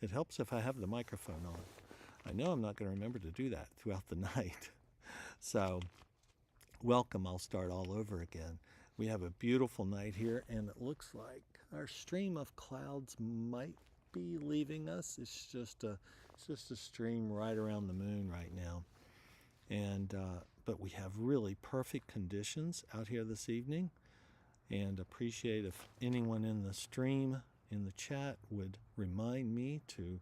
it helps if I have the microphone on. I know I'm not going to remember to do that throughout the night. So, welcome. I'll start all over again. We have a beautiful night here, and it looks like our stream of clouds might be leaving us. It's just a stream right around the moon right now, and but we have really perfect conditions out here this evening. And appreciate if anyone in the stream, in the chat, would remind me to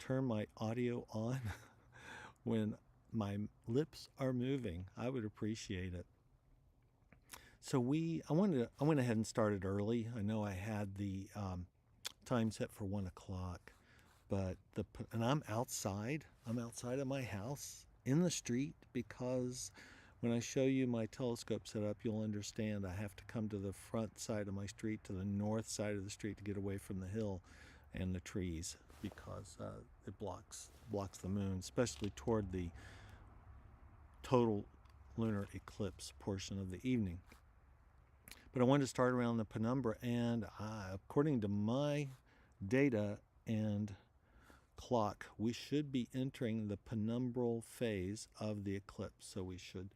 turn my audio on when my lips are moving. I would appreciate it. So I went ahead and started early. I know I had the time set for 1 o'clock, but and I'm outside. I'm outside of my house in the street because when I show you my telescope setup, you'll understand I have to come to the front side of my street, to the north side of the street, to get away from the hill and the trees, because it blocks the moon, especially toward the total lunar eclipse portion of the evening. But I wanted to start around the penumbra, and according to my data and clock, we should be entering the penumbral phase of the eclipse. So we should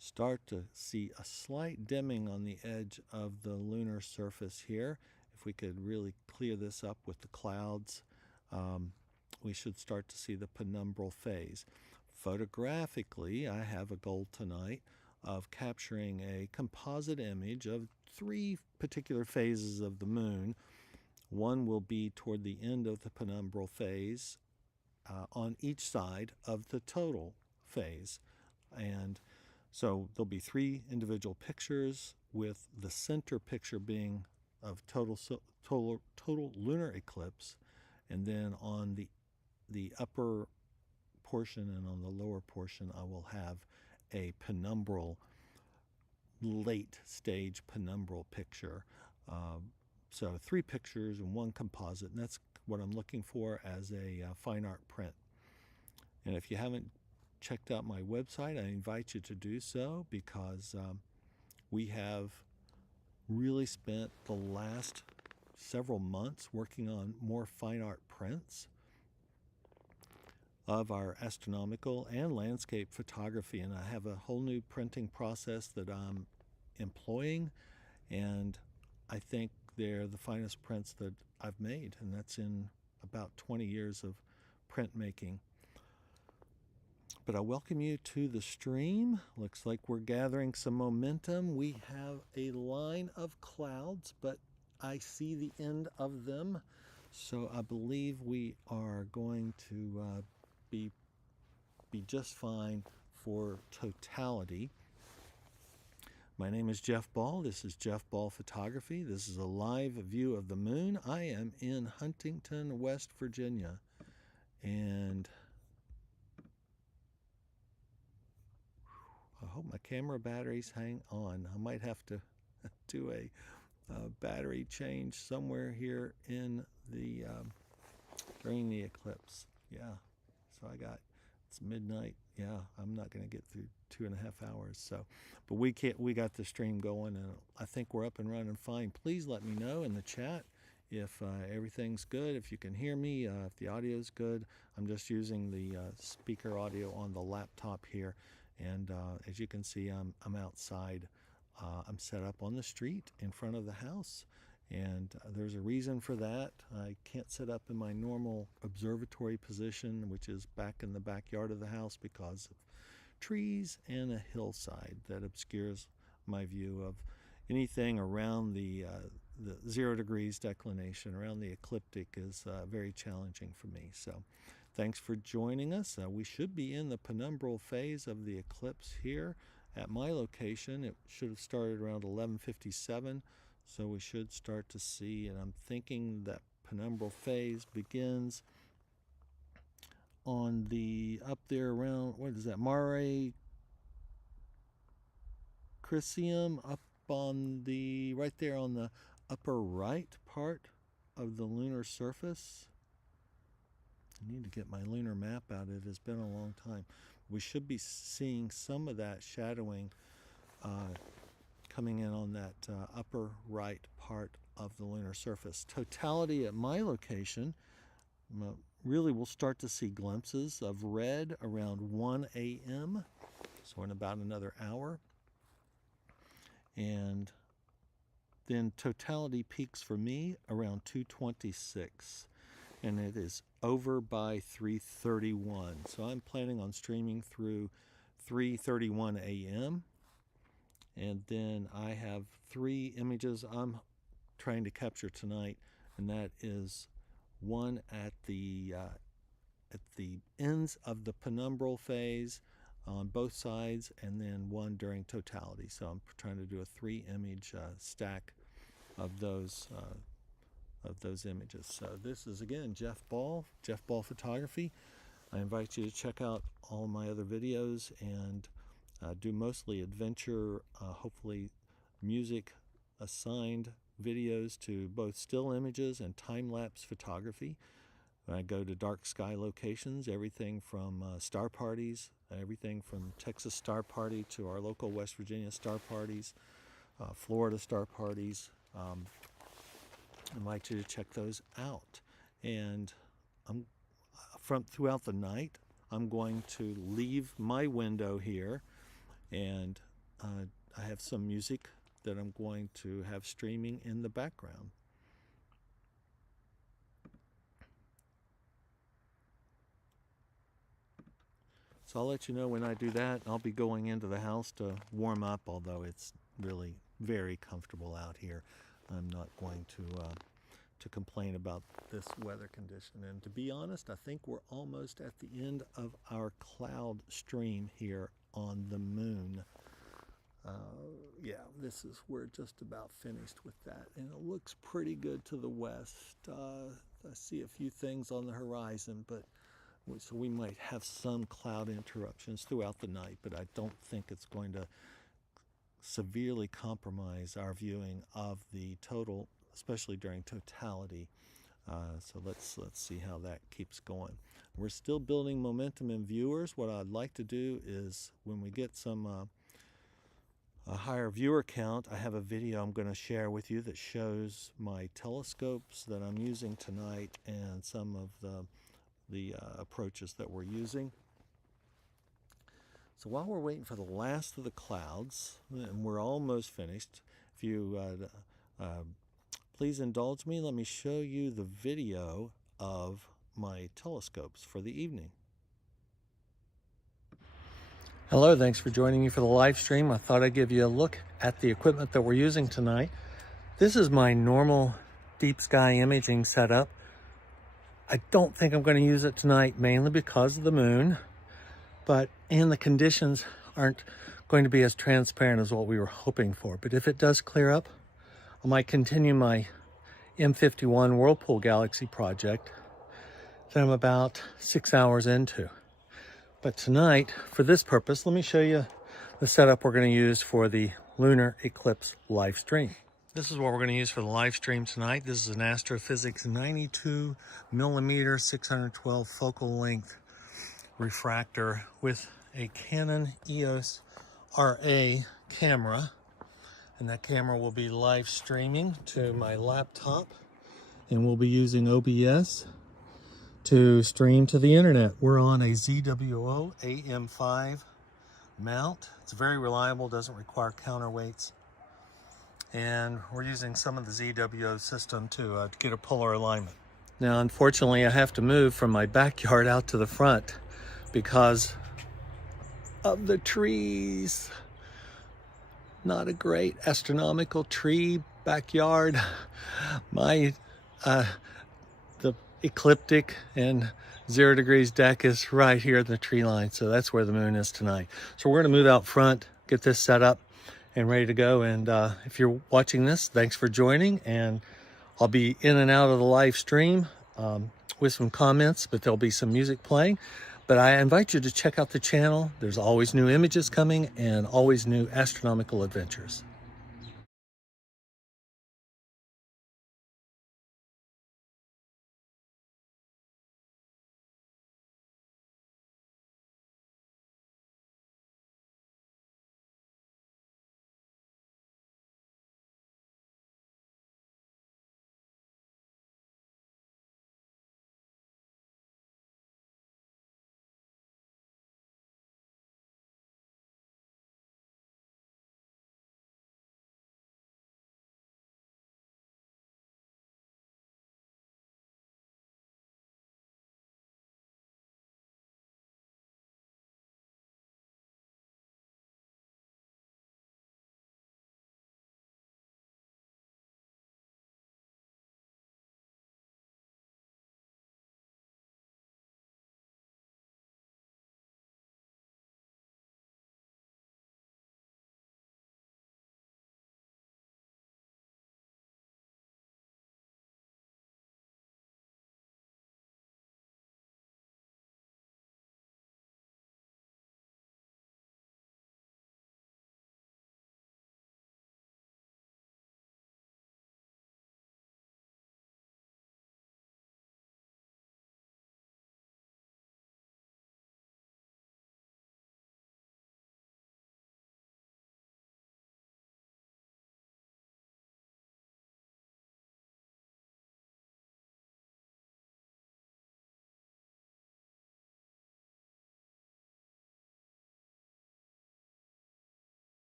start to see a slight dimming on the edge of the lunar surface here. If we could really clear this up with the clouds, we should start to see the penumbral phase. Photographically, I have a goal tonight of capturing a composite image of 3 particular phases of the moon. One will be toward the end of the penumbral phase on each side of the total phase. And so there'll be 3 individual pictures, with the center picture being of total lunar eclipse, and then on the upper portion and on the lower portion I will have a penumbral, late stage penumbral picture. So 3 pictures and 1 composite, and that's what I'm looking for as a fine art print. And if you haven't checked out my website, I invite you to do so, because we have really spent the last several months working on more fine art prints of our astronomical and landscape photography, and I have a whole new printing process that I'm employing, and I think they're the finest prints that I've made, and that's in about 20 years of printmaking. But I welcome you to the stream. Looks like we're gathering some momentum. We have a line of clouds, but I see the end of them, so I believe we are going to be just fine for totality. My name is Jeff Ball. This is Jeff Ball Photography. This is a live view of the moon. I am in Huntington, West Virginia, and I hope my camera batteries hang on. I might have to do a battery change somewhere here in the during the eclipse. Yeah, so it's midnight. Yeah, I'm not going to get through 2.5 hours. So, but we got the stream going, and I think we're up and running fine. Please let me know in the chat if everything's good, if you can hear me, if the audio's good. I'm just using the speaker audio on the laptop here, and as you can see, I'm outside. I'm set up on the street in front of the house, and there's a reason for that. I can't sit up in my normal observatory position, which is back in the backyard of the house, because of trees and a hillside that obscures my view of anything around the 0 degrees declination. Around the ecliptic is very challenging for me. So thanks for joining us. We should be in the penumbral phase of the eclipse here at my location. It should have started around 11:57, so we should start to see, and I'm thinking that penumbral phase begins on the up there around, what is that, Mare Crisium, up on the right there on the upper right part of the lunar surface. I need to get my lunar map out. It has been a long time. We should be seeing some of that shadowing coming in on that upper right part of the lunar surface. Totality at my location Really, we'll start to see glimpses of red around 1 a.m., so in about another hour. And then totality peaks for me around 2:26, and it is over by 3:31. So I'm planning on streaming through 3:31 a.m. And then I have 3 images I'm trying to capture tonight, and that is one at the ends of the penumbral phase on both sides, and then one during totality. So I'm trying to do a 3-image stack of those images. So this is again Jeff Ball Photography. I invite you to check out all my other videos, and do mostly adventure, hopefully music assigned videos to both still images and time-lapse photography. I go to dark sky locations, everything from star parties, everything from Texas star party to our local West Virginia star parties, Florida star parties. I invite you to check those out. And throughout the night, I'm going to leave my window here, and I have some music that I'm going to have streaming in the background. So I'll let you know when I do that. I'll be going into the house to warm up, although it's really very comfortable out here. I'm not going to complain about this weather condition. And to be honest, I think we're almost at the end of our cloud stream here on the moon. Yeah, we're just about finished with that, and it looks pretty good to the west. I see a few things on the horizon, but so we might have some cloud interruptions throughout the night, but I don't think it's going to severely compromise our viewing of the total, especially during totality. So let's see how that keeps going. We're still building momentum in viewers. What I'd like to do is, when we get some a higher viewer count, I have a video I'm going to share with you that shows my telescopes that I'm using tonight and some of the approaches that we're using. So while we're waiting for the last of the clouds, and we're almost finished, if you please indulge me, let me show you the video of my telescopes for the evening. Hello, thanks for joining me for the live stream. I thought I'd give you a look at the equipment that we're using tonight. This is my normal deep sky imaging setup. I don't think I'm going to use it tonight, mainly because of the moon, and the conditions aren't going to be as transparent as what we were hoping for. But if it does clear up, I might continue my M51 Whirlpool Galaxy project that I'm about 6 hours into. But tonight, for this purpose, let me show you the setup we're going to use for the lunar eclipse live stream. This is what we're going to use for the live stream tonight. This is an Astro-Physics 92 millimeter 612 focal length refractor with a Canon EOS RA camera, and that camera will be live streaming to my laptop, and we'll be using OBS to stream to the internet. We're on a ZWO Am5 mount. It's very reliable, doesn't require counterweights, and we're using some of the ZWO system to get a polar alignment. Now, unfortunately, I have to move from my backyard out to the front because of the trees. Not a great astronomical tree backyard. My the ecliptic and 0 degrees deck is right here at the tree line, so that's where the moon is tonight. So we're going to move out front, get this set up and ready to go. And if you're watching this, thanks for joining, and I'll be in and out of the live stream with some comments, but there'll be some music playing. But I invite you to check out the channel. There's always new images coming and always new astronomical adventures.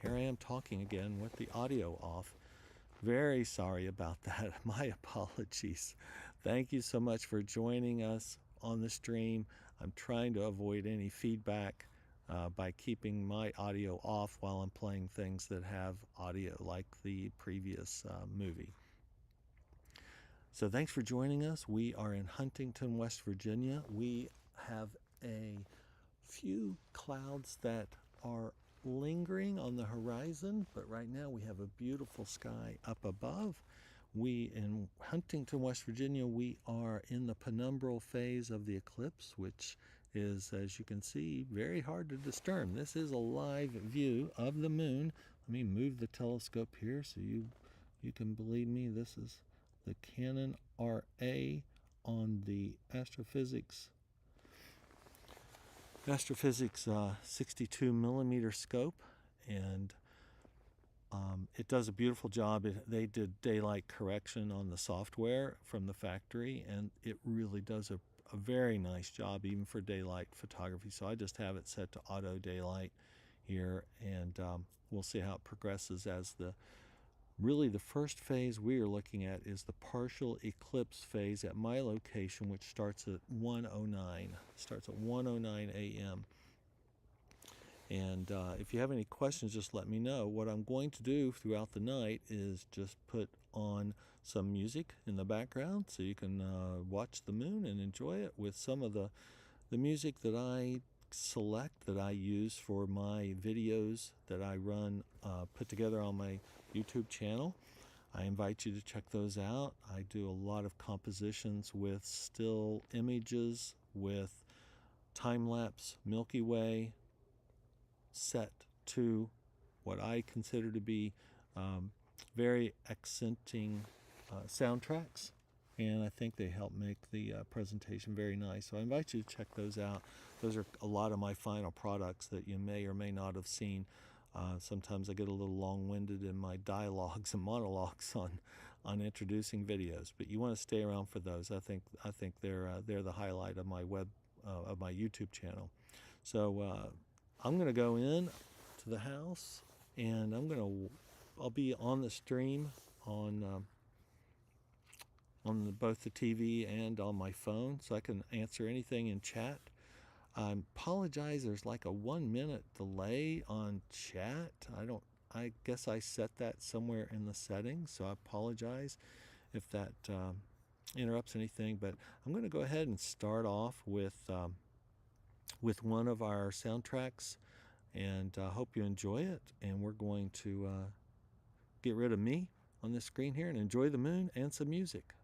here I am talking again with the audio off. Very sorry about that. My apologies. Thank you so much for joining us on the stream. I'm trying to avoid any feedback by keeping my audio off while I'm playing things that have audio, like the previous movie. So thanks for joining us. We are in Huntington, West Virginia. We have a few clouds that are lingering on the horizon, but right now we have a beautiful sky up above. We in Huntington, West Virginia, we are in the penumbral phase of the eclipse, which is, as you can see, very hard to discern. This is a live view of the moon. Let me move the telescope here so you can believe me. This is the Canon Ra on the Astro-Physics 62 millimeter scope, and it does a beautiful job. They did daylight correction on the software from the factory, and it really does a very nice job even for daylight photography. So I just have it set to auto daylight here, and we'll see how it progresses as really the first phase we are looking at is the partial eclipse phase at my location, which starts at 1:09. Starts at 1:09 a.m. And if you have any questions, just let me know. What I'm going to do throughout the night is just put on some music in the background so you can watch the moon and enjoy it with some of the music that I select, that I use for my videos that I run, put together on my YouTube channel. I invite you to check those out. I do a lot of compositions with still images, with time-lapse Milky Way, set to what I consider to be very accenting soundtracks, and I think they help make the presentation very nice. So I invite you to check those out. Those are a lot of my final products that you may or may not have seen. Sometimes I get a little long-winded in my dialogues and monologues on introducing videos, but you want to stay around for those. I think they're the highlight of my of my YouTube channel. So I'm going to go in to the house, and I'll be on the stream on both the TV and on my phone, so I can answer anything in chat. I apologize, there's like a 1-minute delay on chat. I guess I set that somewhere in the settings, so I apologize if that interrupts anything. But I'm going to go ahead and start off with one of our soundtracks, and I hope you enjoy it. And we're going to get rid of me on this screen here and enjoy the moon and some music.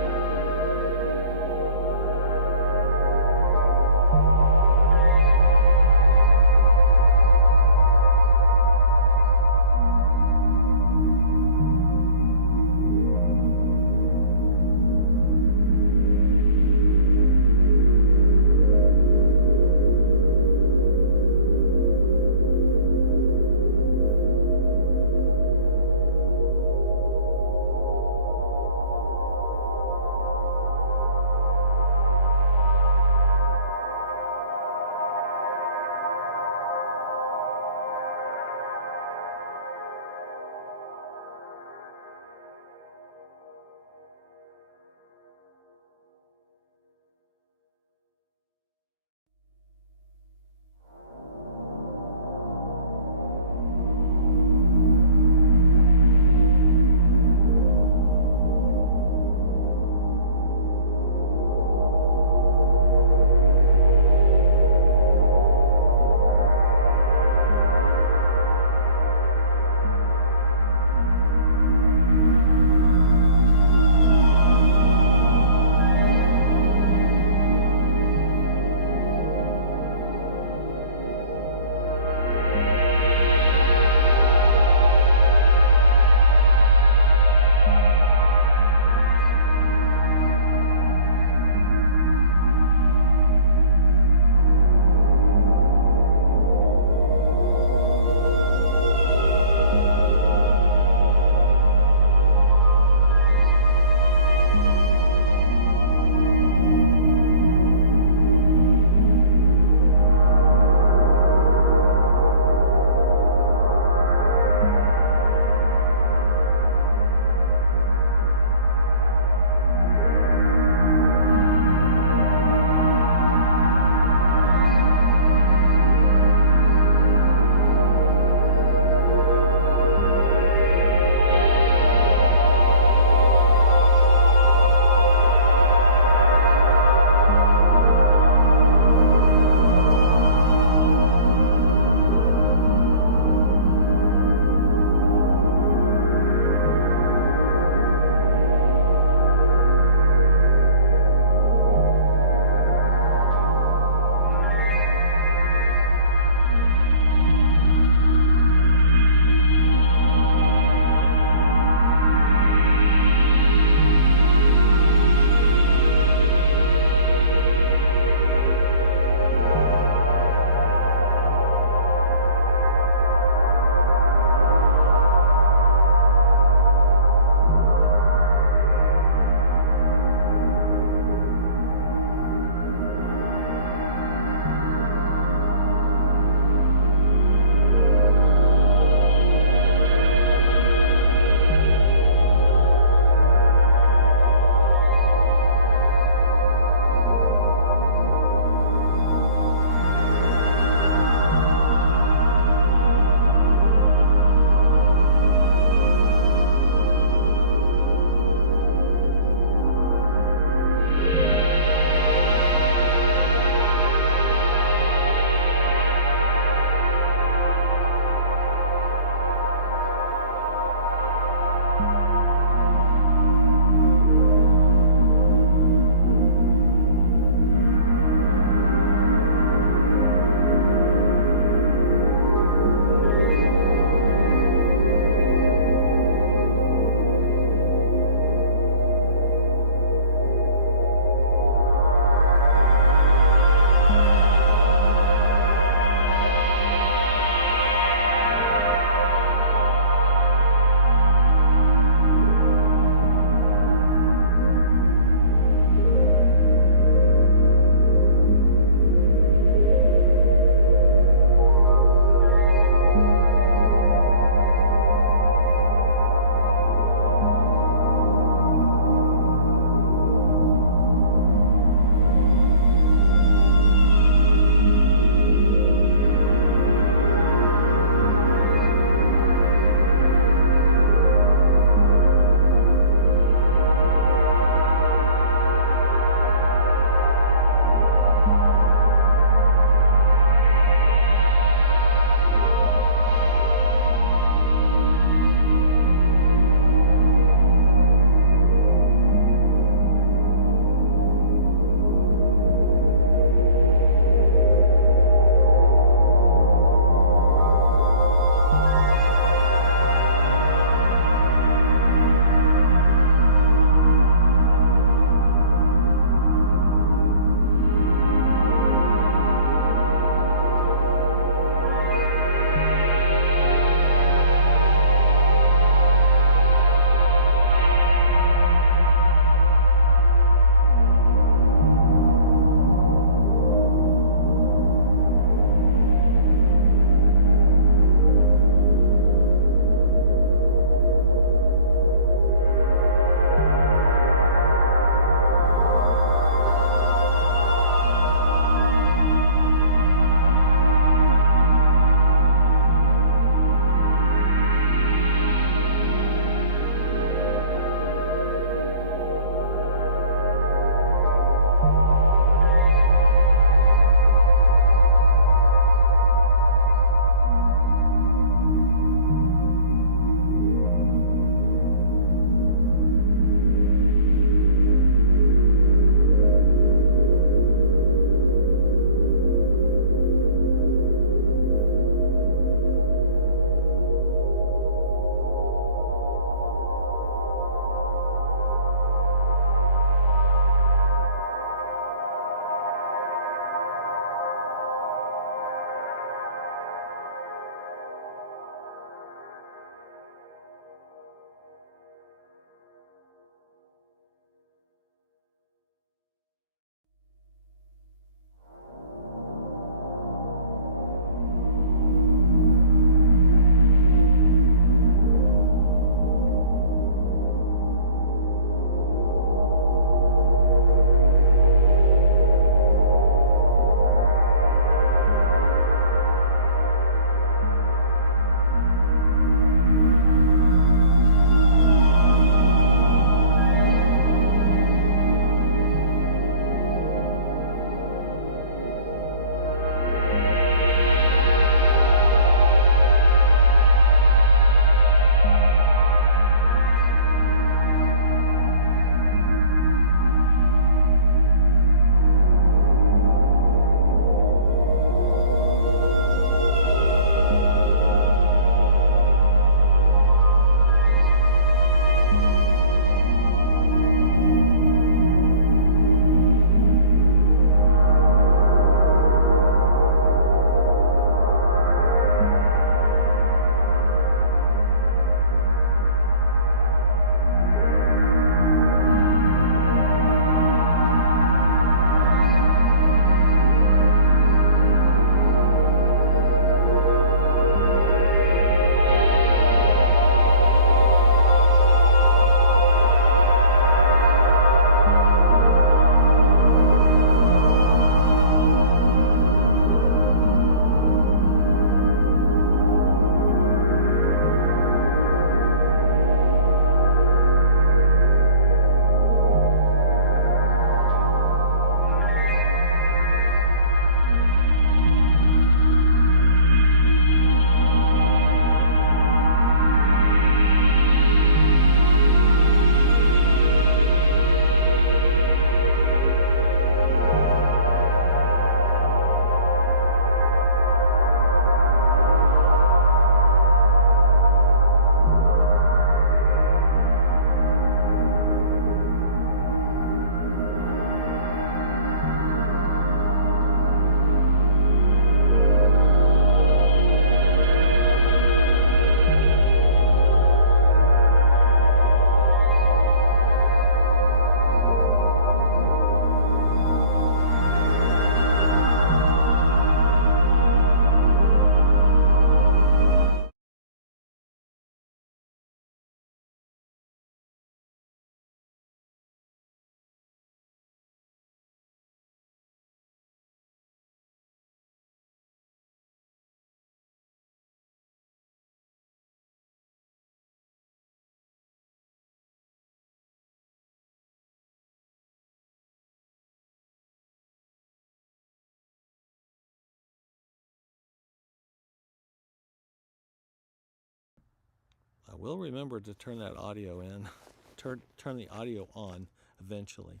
will remember to turn that audio in, turn the audio on eventually.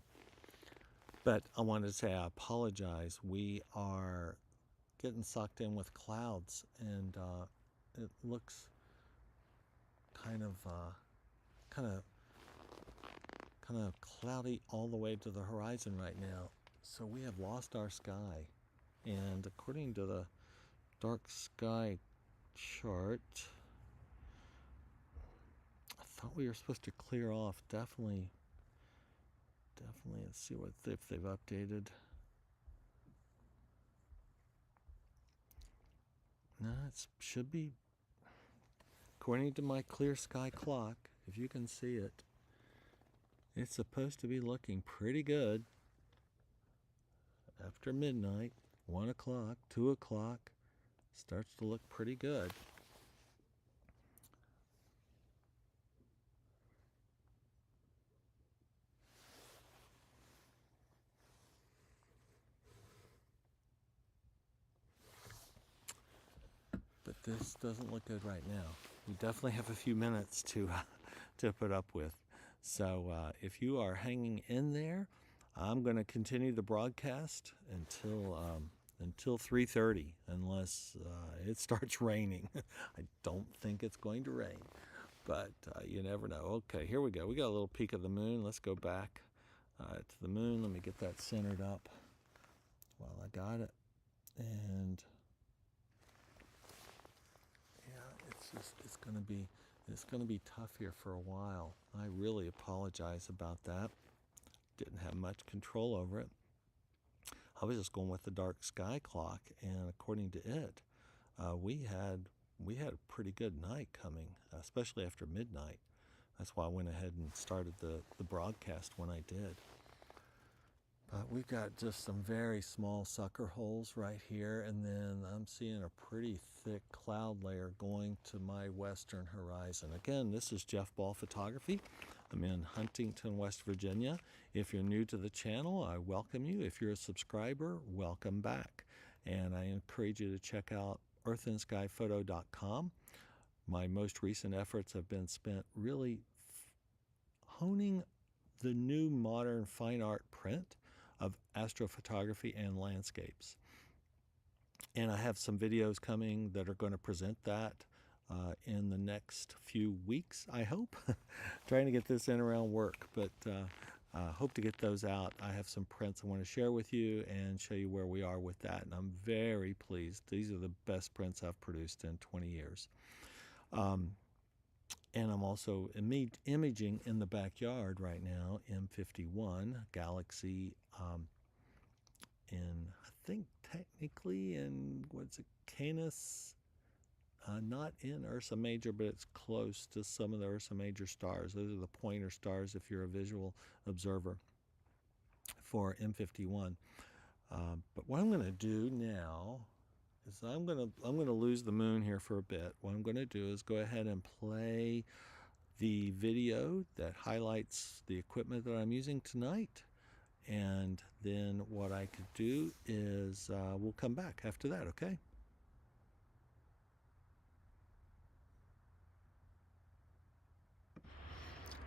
But I wanted to say I apologize. We are getting sucked in with clouds, and it looks kind of cloudy all the way to the horizon right now. So we have lost our sky, and according to the dark sky chart, I thought we were supposed to clear off. Definitely. Let's see if they've updated. No, it should be, according to my clear sky clock, if you can see it, it's supposed to be looking pretty good after midnight. 1 o'clock, 2 o'clock, starts to look pretty good. But this doesn't look good right now. We definitely have a few minutes to put up with. So if you are hanging in there, I'm going to continue the broadcast until 3:30, unless it starts raining. I don't think it's going to rain, but you never know. Okay, here we go. We got a little peek of the moon. Let's go back to the moon. Let me get that centered up while I got it. And yeah, it's going to be tough here for a while. I really apologize about that. Didn't have much control over it. I was just going with the dark sky clock, and according to it, we had a pretty good night coming, especially after midnight. That's why I went ahead and started the broadcast when I did. But we've got just some very small sucker holes right here, and then I'm seeing a pretty thick cloud layer going to my western horizon. Again, this is Jeff Ball Photography. I'm in Huntington, West Virginia. If you're new to the channel, I welcome you. If you're a subscriber, welcome back. And I encourage you to check out earthandskyphoto.com. My most recent efforts have been spent really honing the new modern fine art print of astrophotography and landscapes. And I have some videos coming that are going to present that in the next few weeks, I hope. Trying to get this in around work, but hope to get those out. I have some prints I want to share with you and show you where we are with that, and I'm very pleased. These are the best prints I've produced in 20 years. And I'm also imaging in the backyard right now, M51 Galaxy, in, I think technically in, what's it, Canis, not in Ursa Major, but it's close to some of the Ursa Major stars. Those are the pointer stars if you're a visual observer for M51. But what I'm going to do now is I'm going to lose the moon here for a bit. What I'm going to do is go ahead and play the video that highlights the equipment that I'm using tonight. And then what I could do is we'll come back after that, okay?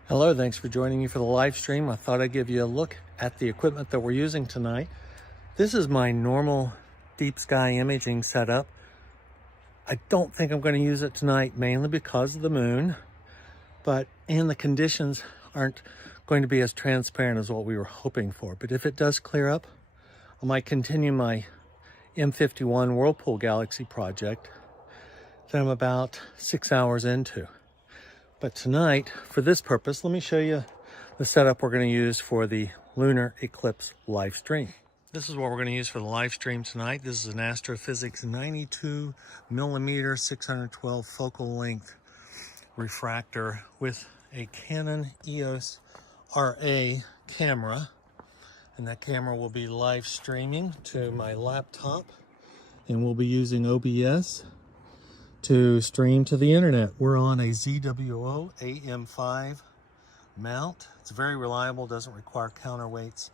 Hello, thanks for joining me for the live stream. I thought I'd give you a look at the equipment that we're using tonight. This is my normal deep sky imaging setup. I don't think I'm going to use it tonight, mainly because of the moon, and the conditions aren't going to be as transparent as what we were hoping for. But if it does clear up, I might continue my M51 Whirlpool Galaxy project that I'm about 6 hours into. But tonight, for this purpose, let me show you the setup we're going to use for the Lunar Eclipse live stream. This is what we're going to use for the live stream tonight. This is an Astro-Physics 92 millimeter 612 focal length refractor with a Canon EOS RA camera. And that camera will be live streaming to my laptop. And we'll be using OBS to stream to the internet. We're on a ZWO Am5 mount. It's very reliable, doesn't require counterweights.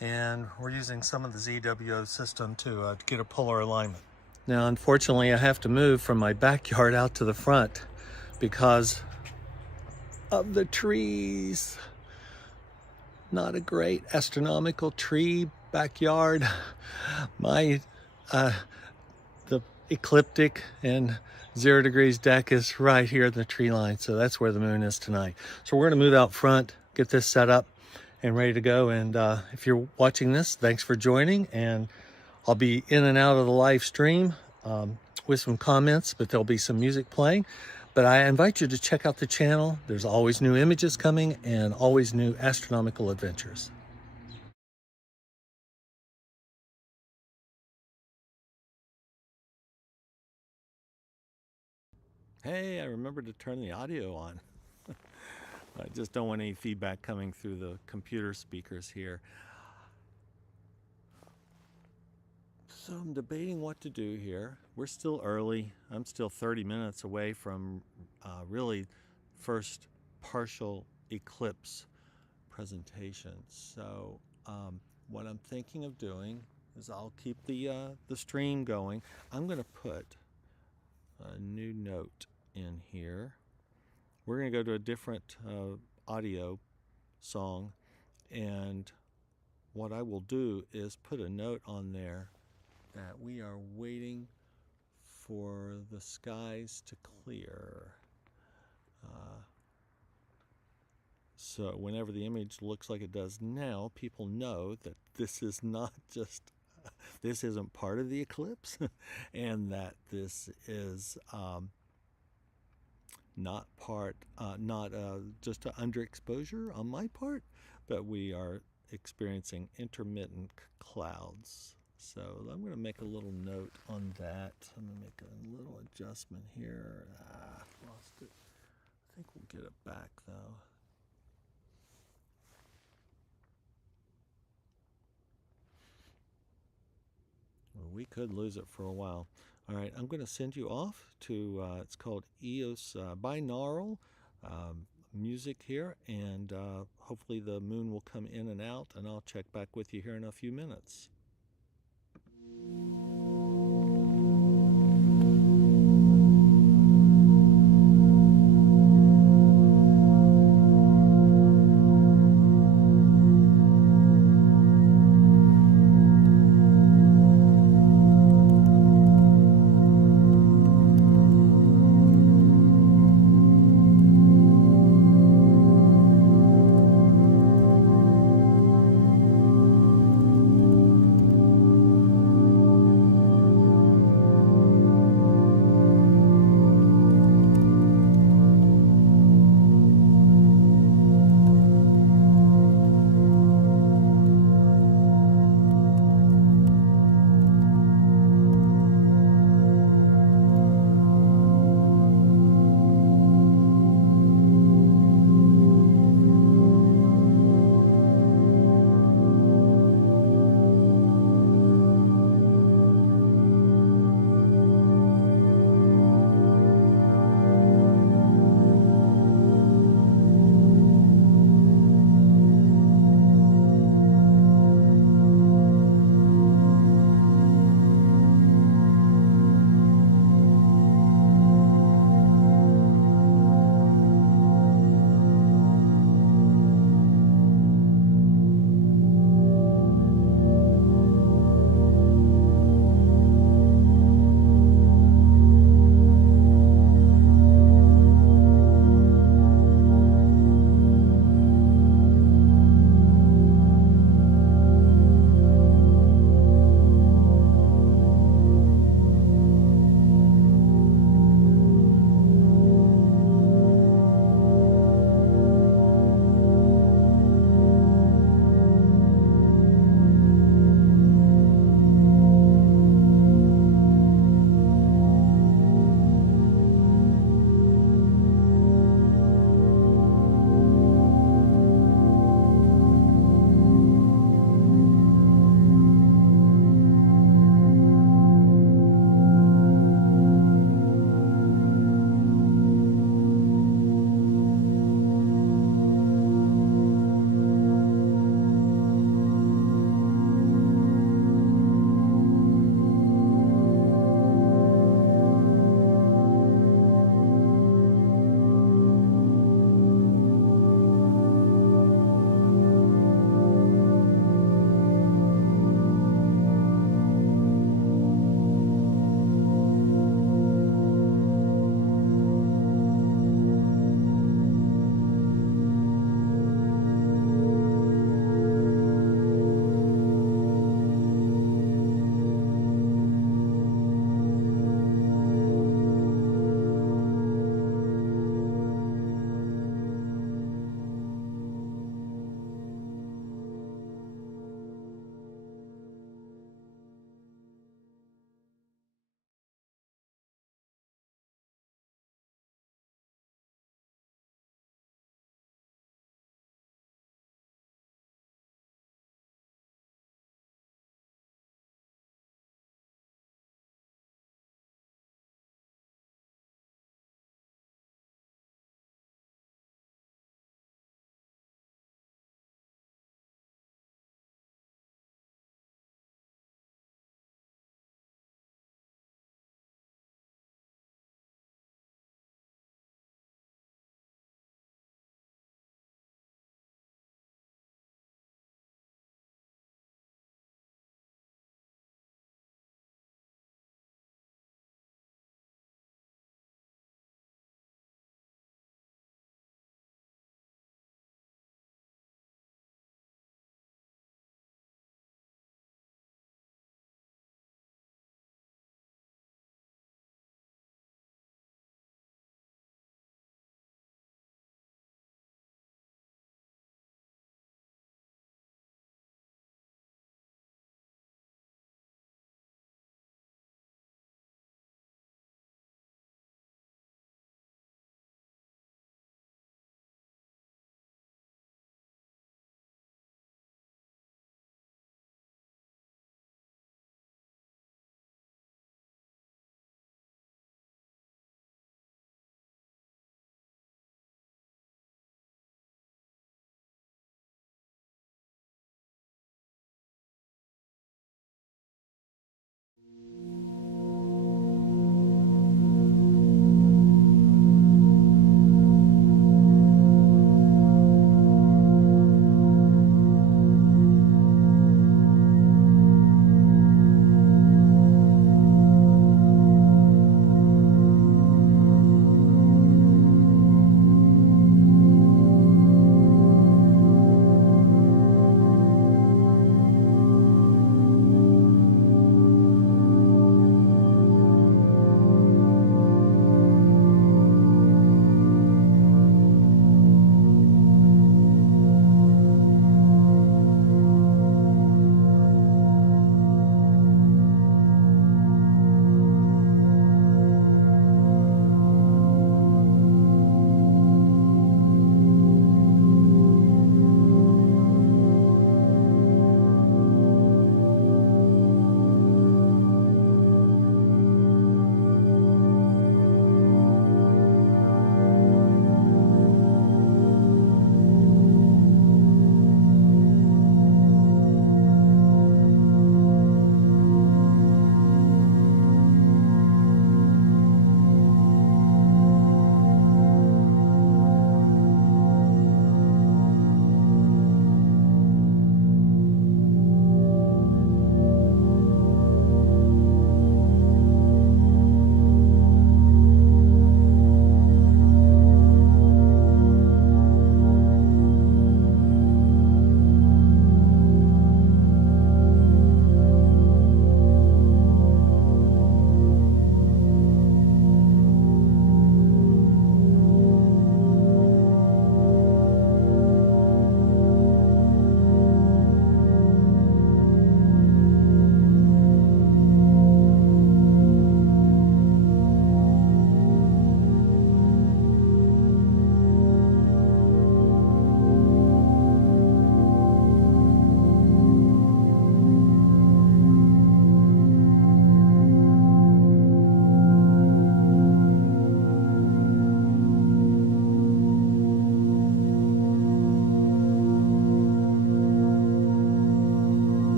And we're using some of the ZWO system to get a polar alignment. Now, unfortunately, I have to move from my backyard out to the front because of the trees. Not a great astronomical tree backyard. My the ecliptic and 0 degrees deck is right here in the tree line, so that's where the moon is tonight. So we're going to move out front, get this set up and ready to go. And if you're watching this, thanks for joining, and I'll be in and out of the live stream with some comments, but there'll be some music playing. But I invite you to check out the channel. There's always new images coming and always new astronomical adventures. Hey, I remembered to turn the audio on. I just don't want any feedback coming through the computer speakers here. So I'm debating what to do here. We're still early. I'm still 30 minutes away from really first partial eclipse presentation. So what I'm thinking of doing is I'll keep the stream going. I'm going to put a new note in here. We're going to go to a different audio song, and what I will do is put a note on there that we are waiting for the skies to clear. So whenever the image looks like it does now, people know that this is not just, this isn't part of the eclipse, and that this is not just an underexposure on my part, but we are experiencing intermittent clouds. So I'm going to make a little note on that. I'm going to make a little adjustment here. Lost it. I think we'll get it back though. Well, we could lose it for a while. All right, I'm going to send you off to, it's called EOS binaural music here, and hopefully the moon will come in and out, and I'll check back with you here in a few minutes.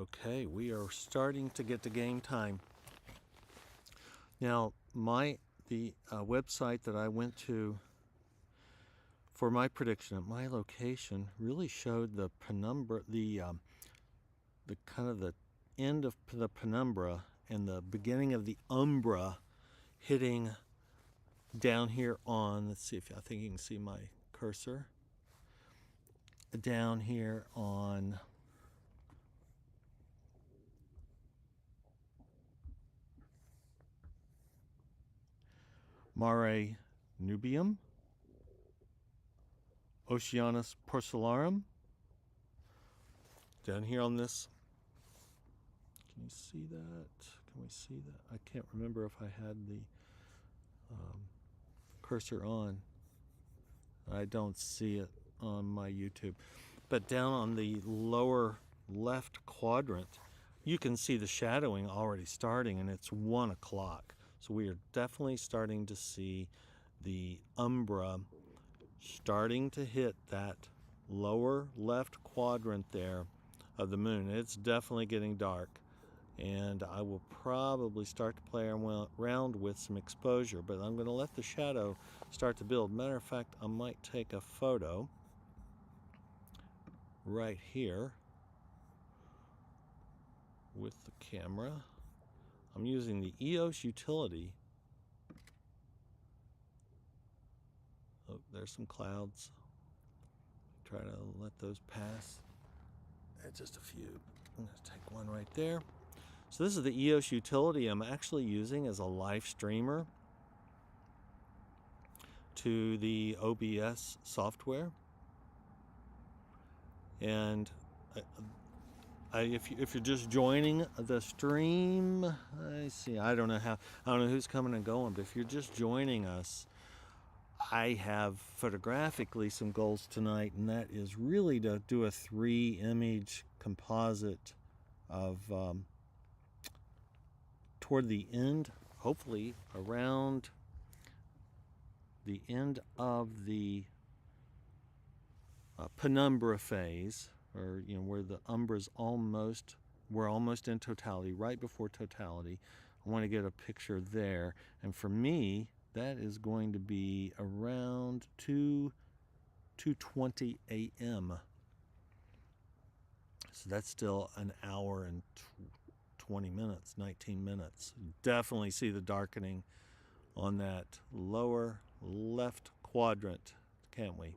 Okay, we are starting to get to game time. Now, the website that I went to for my prediction at my location really showed the penumbra, the kind of the end of the penumbra and the beginning of the umbra hitting down here on, let's see if I think you can see my cursor, down here on Mare Nubium, Oceanus Porcellarum, down here on this. Can you see that? Can we see that? I can't remember if I had the cursor on. I don't see it on my YouTube. But down on the lower left quadrant, you can see the shadowing already starting, and it's 1 o'clock. So we are definitely starting to see the umbra starting to hit that lower left quadrant there of the moon. It's definitely getting dark, and I will probably start to play around with some exposure, but I'm going to let the shadow start to build. Matter of fact, I might take a photo right here with the camera. I'm using the EOS utility. Oh, there's some clouds. Try to let those pass. Just a few. I'm going to take one right there. So this is the EOS utility I'm actually using as a live streamer to the OBS software. And if you're just joining the stream, I see. I don't know who's coming and going, but if you're just joining us, I have photographically some goals tonight, and that is really to do a 3-image composite of toward the end, hopefully around the end of the penumbra phase, or where the umbra's we're almost in totality, right before totality. I want to get a picture there, and for me, that is going to be around 2:20 a.m. So that's still an hour and 20 minutes, 19 minutes. Definitely see the darkening on that lower left quadrant, can't we?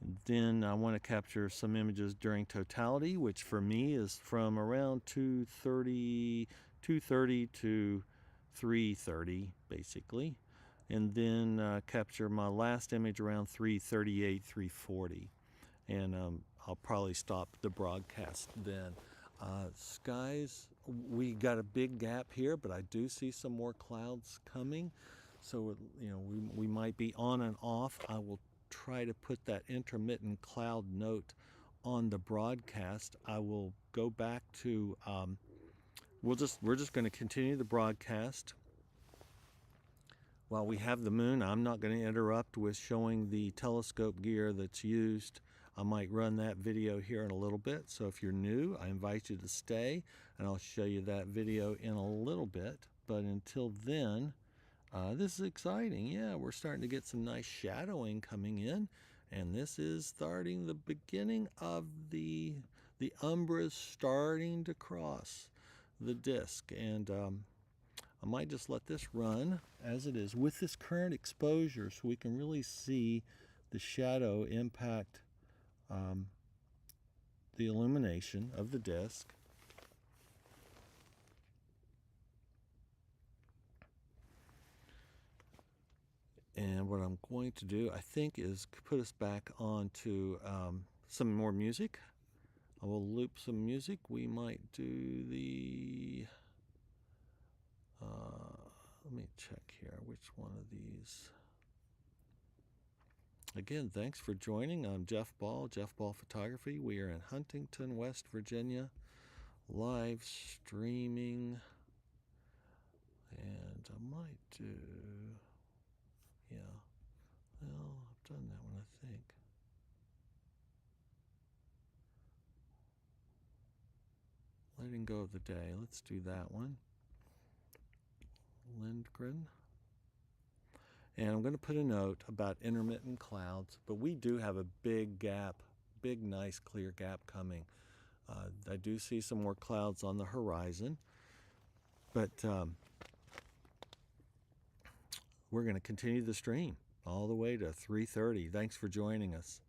And then I want to capture some images during totality, which for me is from around 2:30 to 3:30, basically. And then capture my last image around 3:38, 3:40. And I'll probably stop the broadcast then. Skies, we got a big gap here, but I do see some more clouds coming. So, we might be on and off. I will try to put that intermittent cloud note on the broadcast. I will go back to, we're just going to continue the broadcast while we have the moon. I'm not going to interrupt with showing the telescope gear that's used. I might run that video here in a little bit. So if you're new, I invite you to stay, and I'll show you that video in a little bit. But until then, this is exciting. Yeah, we're starting to get some nice shadowing coming in, and this is starting the beginning of the umbra is starting to cross the disk, and I might just let this run as it is with this current exposure, so we can really see the shadow impact the illumination of the disk. And what I'm going to do, I think, is put us back onto some more music. I will loop some music. We might do the, let me check here, which one of these. Again, thanks for joining. I'm Jeff Ball, Jeff Ball Photography. We are in Huntington, West Virginia, live streaming. And I might do, yeah, well, I've done that one, I think. letting go of the day. Let's do that one. Lindgren. And I'm going to put a note about intermittent clouds, but we do have a big gap, big, nice, clear gap coming. I do see some more clouds on the horizon, but we're going to continue the stream all the way to 3:30. Thanks for joining us.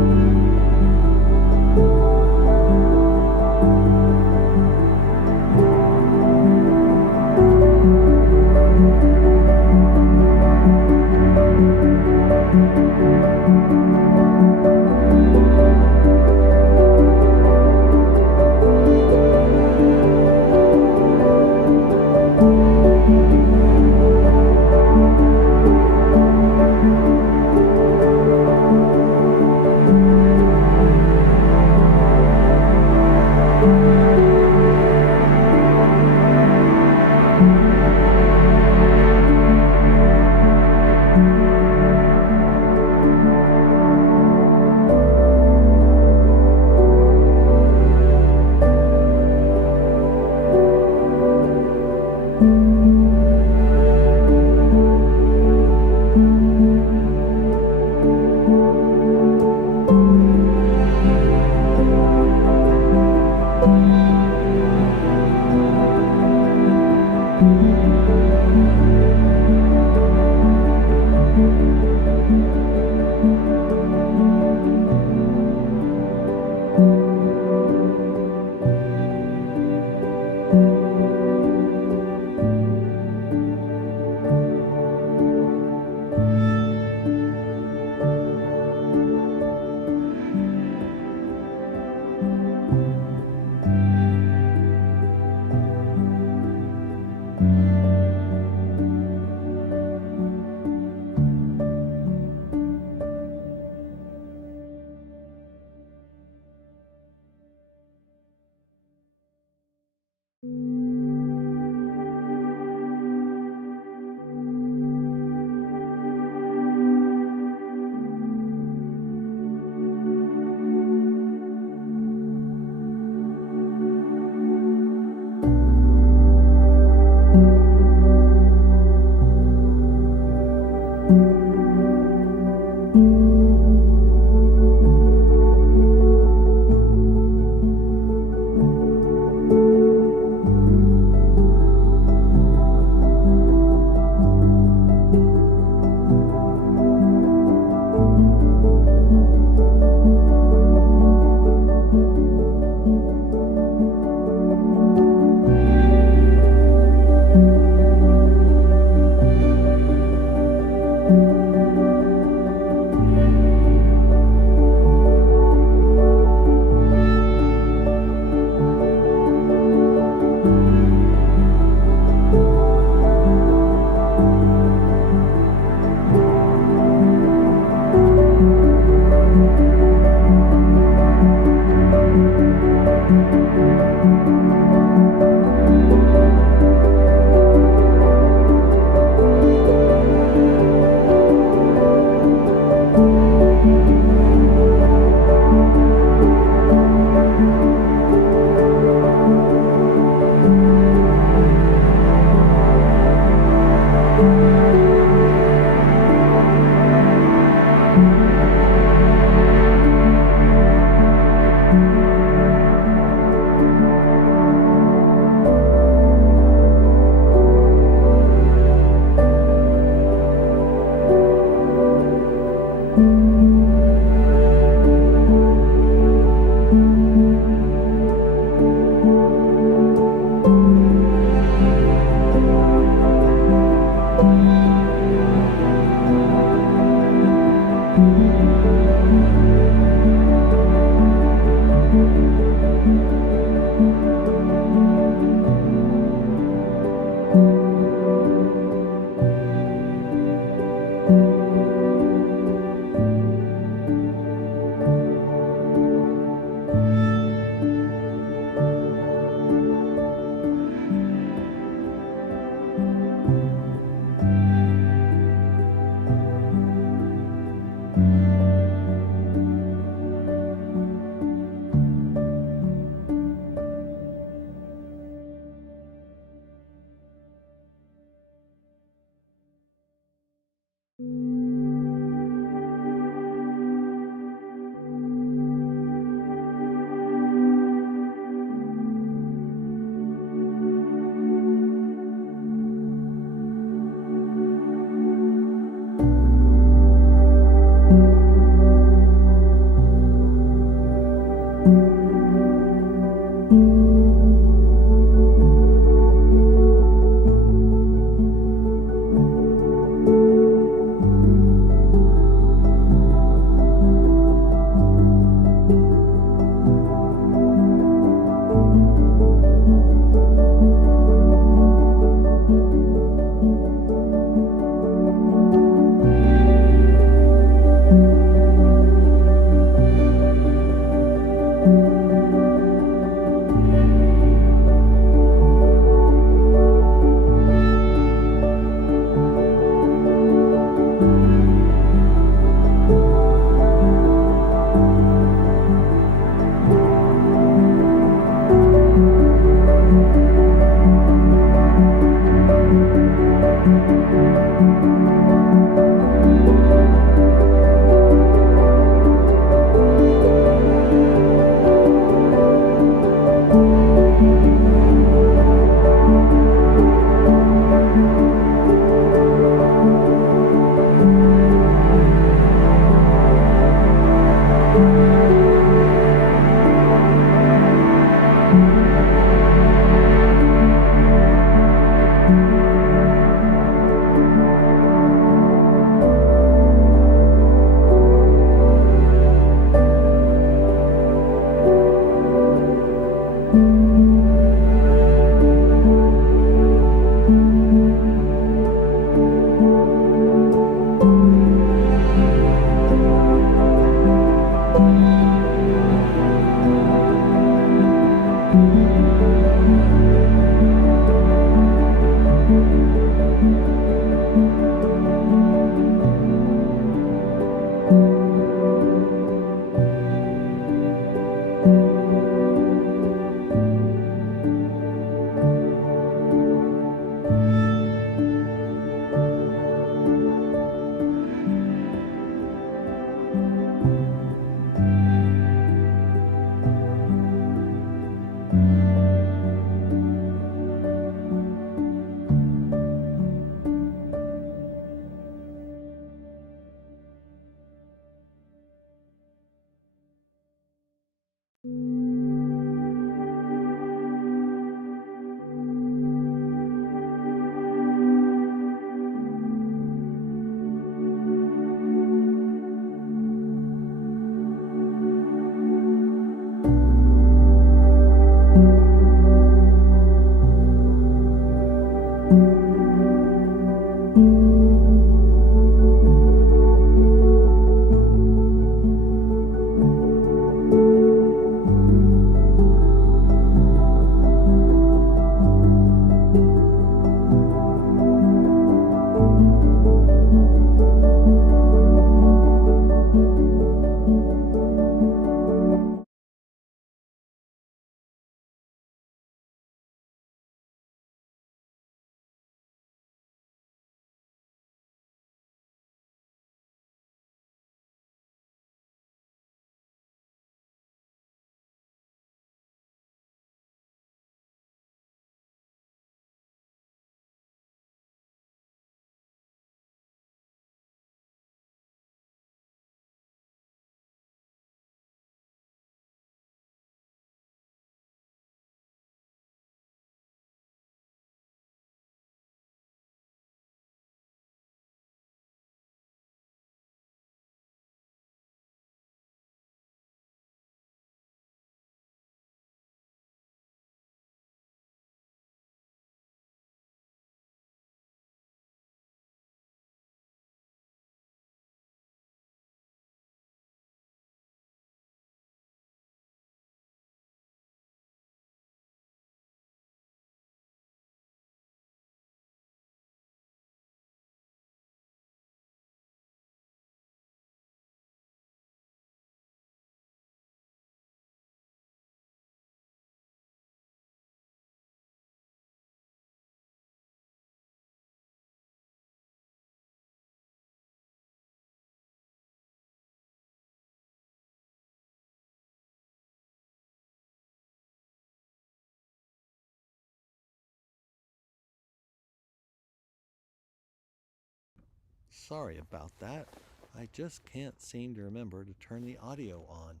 Sorry about that. I just can't seem to remember to turn the audio on.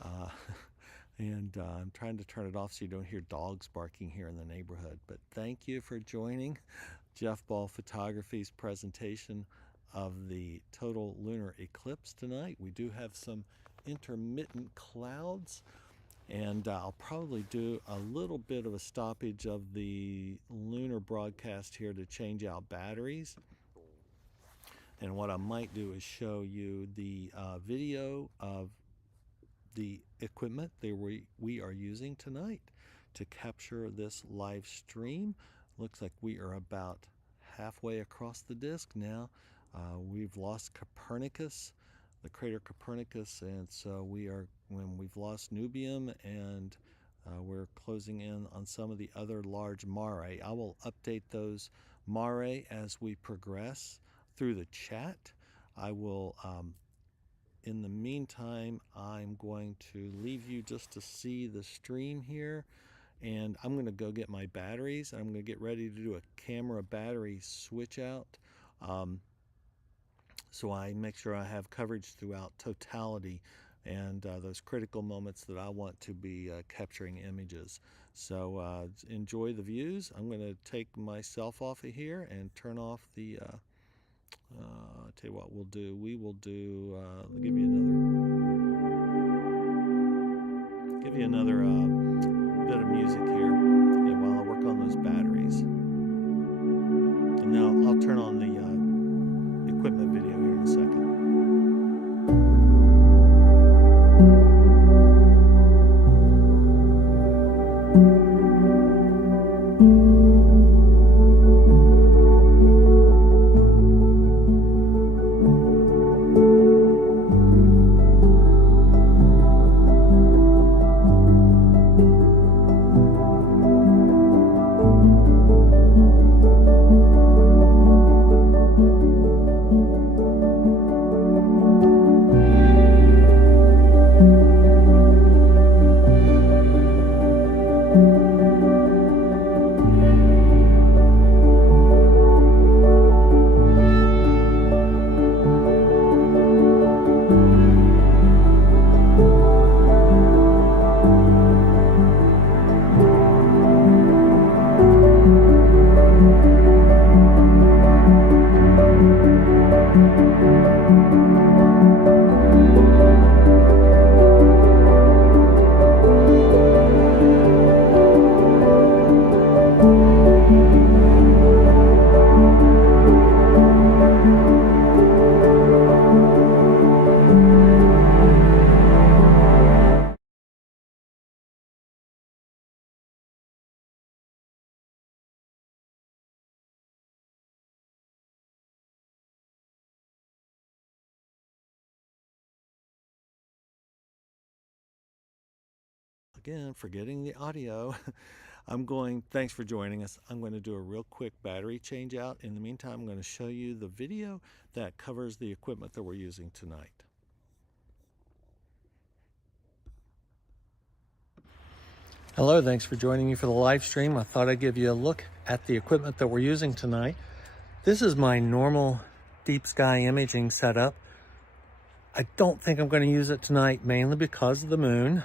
Uh, and I'm trying to turn it off so you don't hear dogs barking here in the neighborhood. But thank you for joining Jeff Ball Photography's presentation of the total lunar eclipse tonight. We do have some intermittent clouds, and I'll probably do a little bit of a stoppage of the lunar broadcast here to change out batteries. And what I might do is show you the video of the equipment that we are using tonight to capture this live stream. Looks like we are about halfway across the disk now. We've lost Copernicus, the crater Copernicus, and so we've lost Nubium, and we're closing in on some of the other large mare. I will update those Mare as we progress through the chat. I will, in the meantime, I'm going to leave you just to see the stream here. And I'm going to go get my batteries. I'm going to get ready to do a camera battery switch out. So I make sure I have coverage throughout totality and those critical moments that I want to be capturing images. So enjoy the views. I'm going to take myself off of here and turn off the, I'll tell you what we'll do. We will do, I'll give you another bit of music here while I work on those batteries. And now I'll turn on the equipment video here in a second. Again, forgetting the audio. Thanks for joining us. I'm going to do a real quick battery change out. In the meantime, I'm going to show you the video that covers the equipment that we're using tonight. Hello, thanks for joining me for the live stream. I thought I'd give you a look at the equipment that we're using tonight. This is my normal deep sky imaging setup. I don't think I'm going to use it tonight, mainly because of the moon.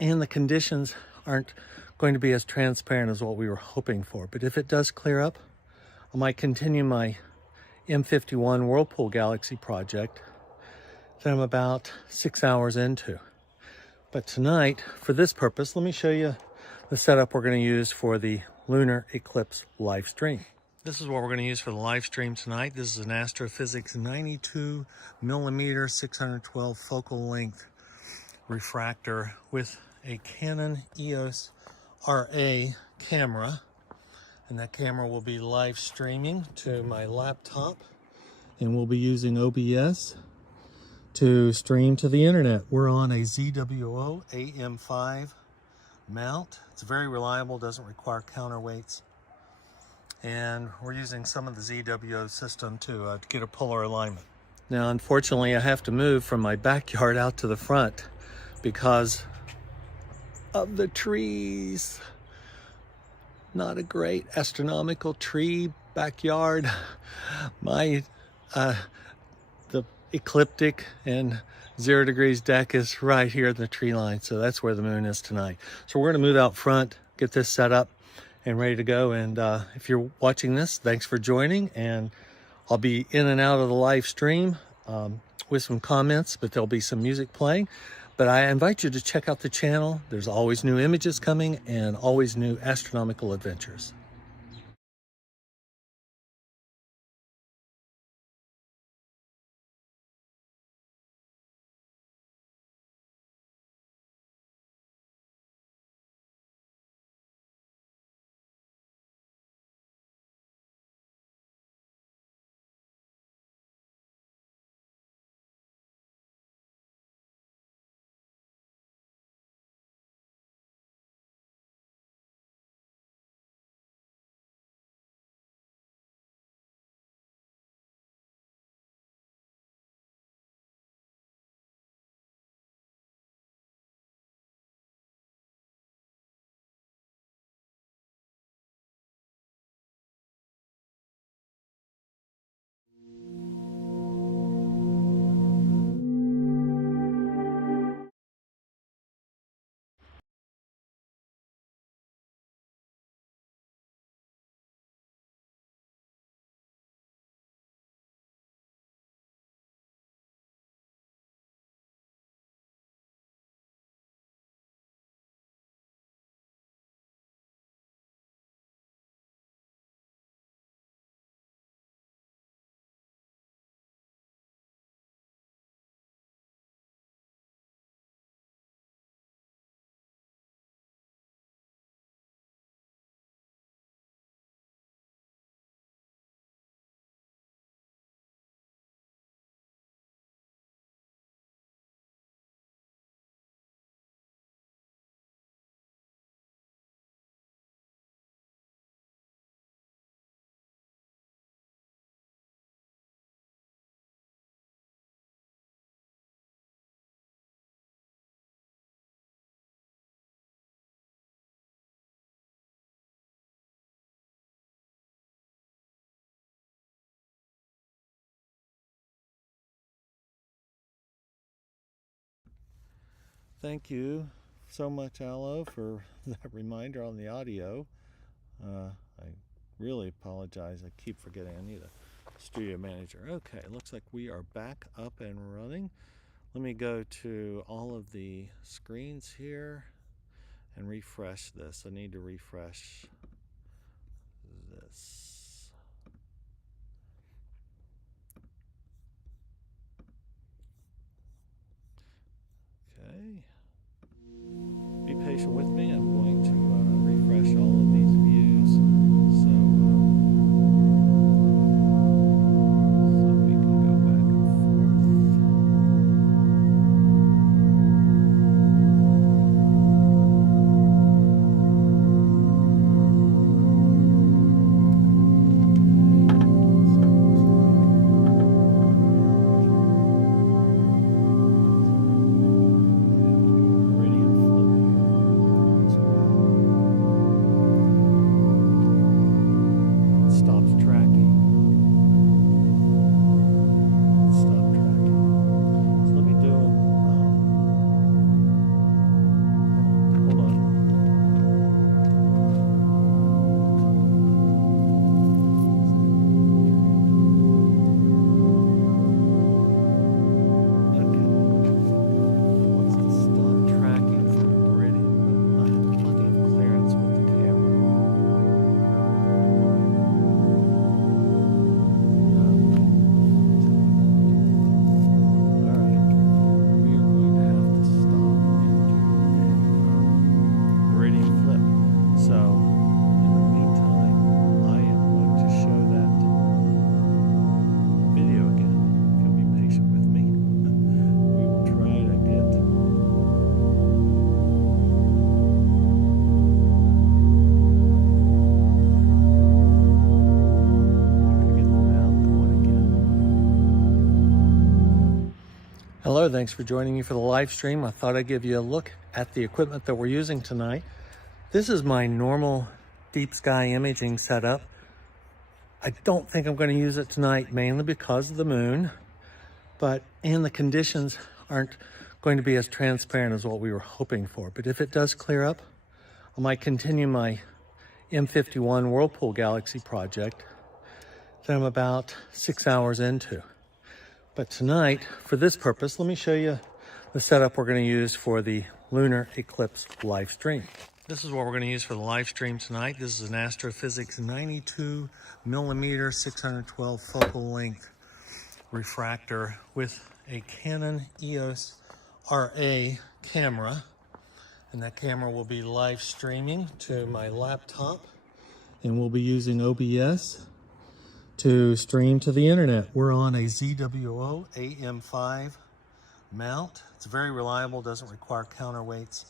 And the conditions aren't going to be as transparent as what we were hoping for. But if it does clear up, I might continue my M51 Whirlpool Galaxy project that I'm about 6 hours into. But tonight, for this purpose, let me show you the setup we're going to use for the Lunar Eclipse live stream. This is what we're going to use for the live stream tonight. This is an Astro-Physics 92 millimeter 612 focal length refractor with a Canon EOS RA camera, and that camera will be live streaming to my laptop, and we'll be using OBS to stream to the internet. We're on a ZWO Am5 mount. It's very reliable, doesn't require counterweights, and we're using some of the ZWO system to get a polar alignment. Now, unfortunately, I have to move from my backyard out to the front because of the trees. Not a great astronomical tree backyard. The ecliptic and 0 degrees deck is right here in the tree line, so that's where the moon is tonight. So we're going to move out front, get this set up and ready to go. And if you're watching this, thanks for joining, and I'll be in and out of the live stream with some comments, but there'll be some music playing. But I invite you to check out the channel. There's always new images coming and always new astronomical adventures. thank you so much, Aloe, for that reminder on the audio. I really apologize. I keep forgetting I need a studio manager. Okay, looks like we are back up and running. Let me go to all of the screens here and refresh this. I need to refresh this. Okay. Be patient with me. I'm going to refresh all of these views so we can go back and forth. Hello, thanks for joining me for the live stream. I thought I'd give you a look at the equipment that we're using tonight. This is my normal deep sky imaging setup. I don't think I'm going to use it tonight, mainly because of the moon, and the conditions aren't going to be as transparent as what we were hoping for. But if it does clear up, I might continue my M51 Whirlpool Galaxy project that I'm about 6 hours into. But tonight, for this purpose, let me show you the setup we're going to use for the Lunar Eclipse live stream. This is what we're going to use for the live stream tonight. This is an Astro-Physics 92 millimeter 612 focal length refractor with a Canon EOS RA camera. And that camera will be live streaming to my laptop. And we'll be using OBS to stream to the internet. We're on a ZWO Am5 mount. It's very reliable, doesn't require counterweights.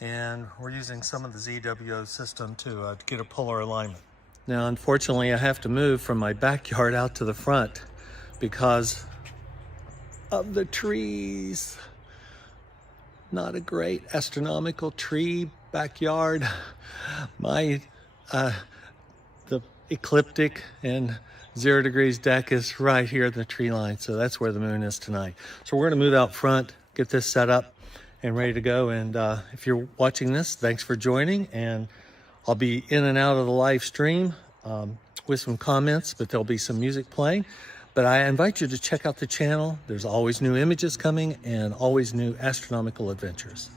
And we're using some of the ZWO system to get a polar alignment. Now, unfortunately, I have to move from my backyard out to the front because of the trees. Not a great astronomical tree backyard. The ecliptic and 0 degrees deck is right here at the tree line, so that's where the moon is tonight. So we're going to move out front, get this set up and ready to go. And if you're watching this, thanks for joining, and I'll be in and out of the live stream with some comments, but there'll be some music playing. But I invite you to check out the channel. There's always new images coming and always new astronomical adventures.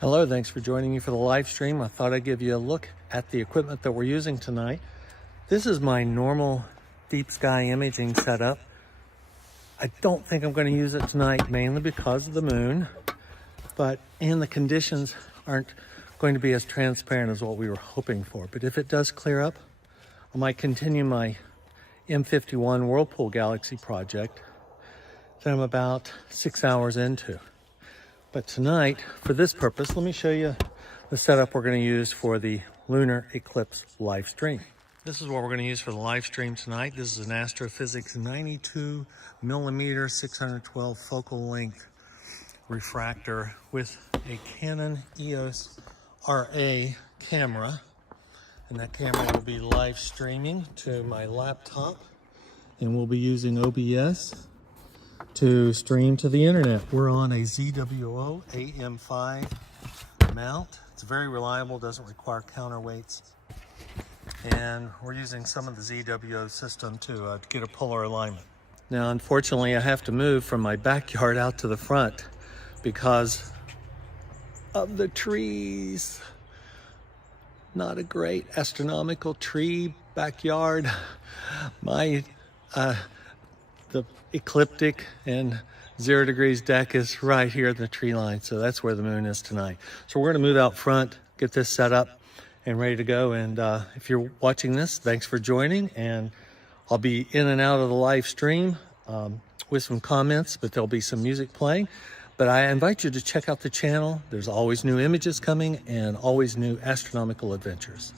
Hello, thanks for joining me for the live stream. I thought I'd give you a look at the equipment that we're using tonight. This is my normal deep sky imaging setup. I don't think I'm going to use it tonight, mainly because of the moon, and the conditions aren't going to be as transparent as what we were hoping for. But if it does clear up, I might continue my M51 Whirlpool Galaxy project that I'm about 6 hours into. But tonight, for this purpose, let me show you the setup we're going to use for the lunar eclipse live stream. This is what we're going to use for the live stream tonight. This is an Astro-Physics 92 millimeter 612 focal length refractor with a Canon EOS RA camera. And that camera will be live streaming to my laptop. And we'll be using OBS to stream to the internet. We're on a ZWO Am5 mount. It's very reliable, doesn't require counterweights. And we're using some of the ZWO system to get a polar alignment. Now, unfortunately, I have to move from my backyard out to the front because of the trees. Not a great astronomical tree backyard. The ecliptic and 0 degrees deck is right here at the tree line, so that's where the moon is tonight. So we're going to move out front, get this set up and ready to go. And if you're watching this, thanks for joining, and I'll be in and out of the live stream with some comments, but there'll be some music playing. But I invite you to check out the channel. There's always new images coming and always new astronomical adventures.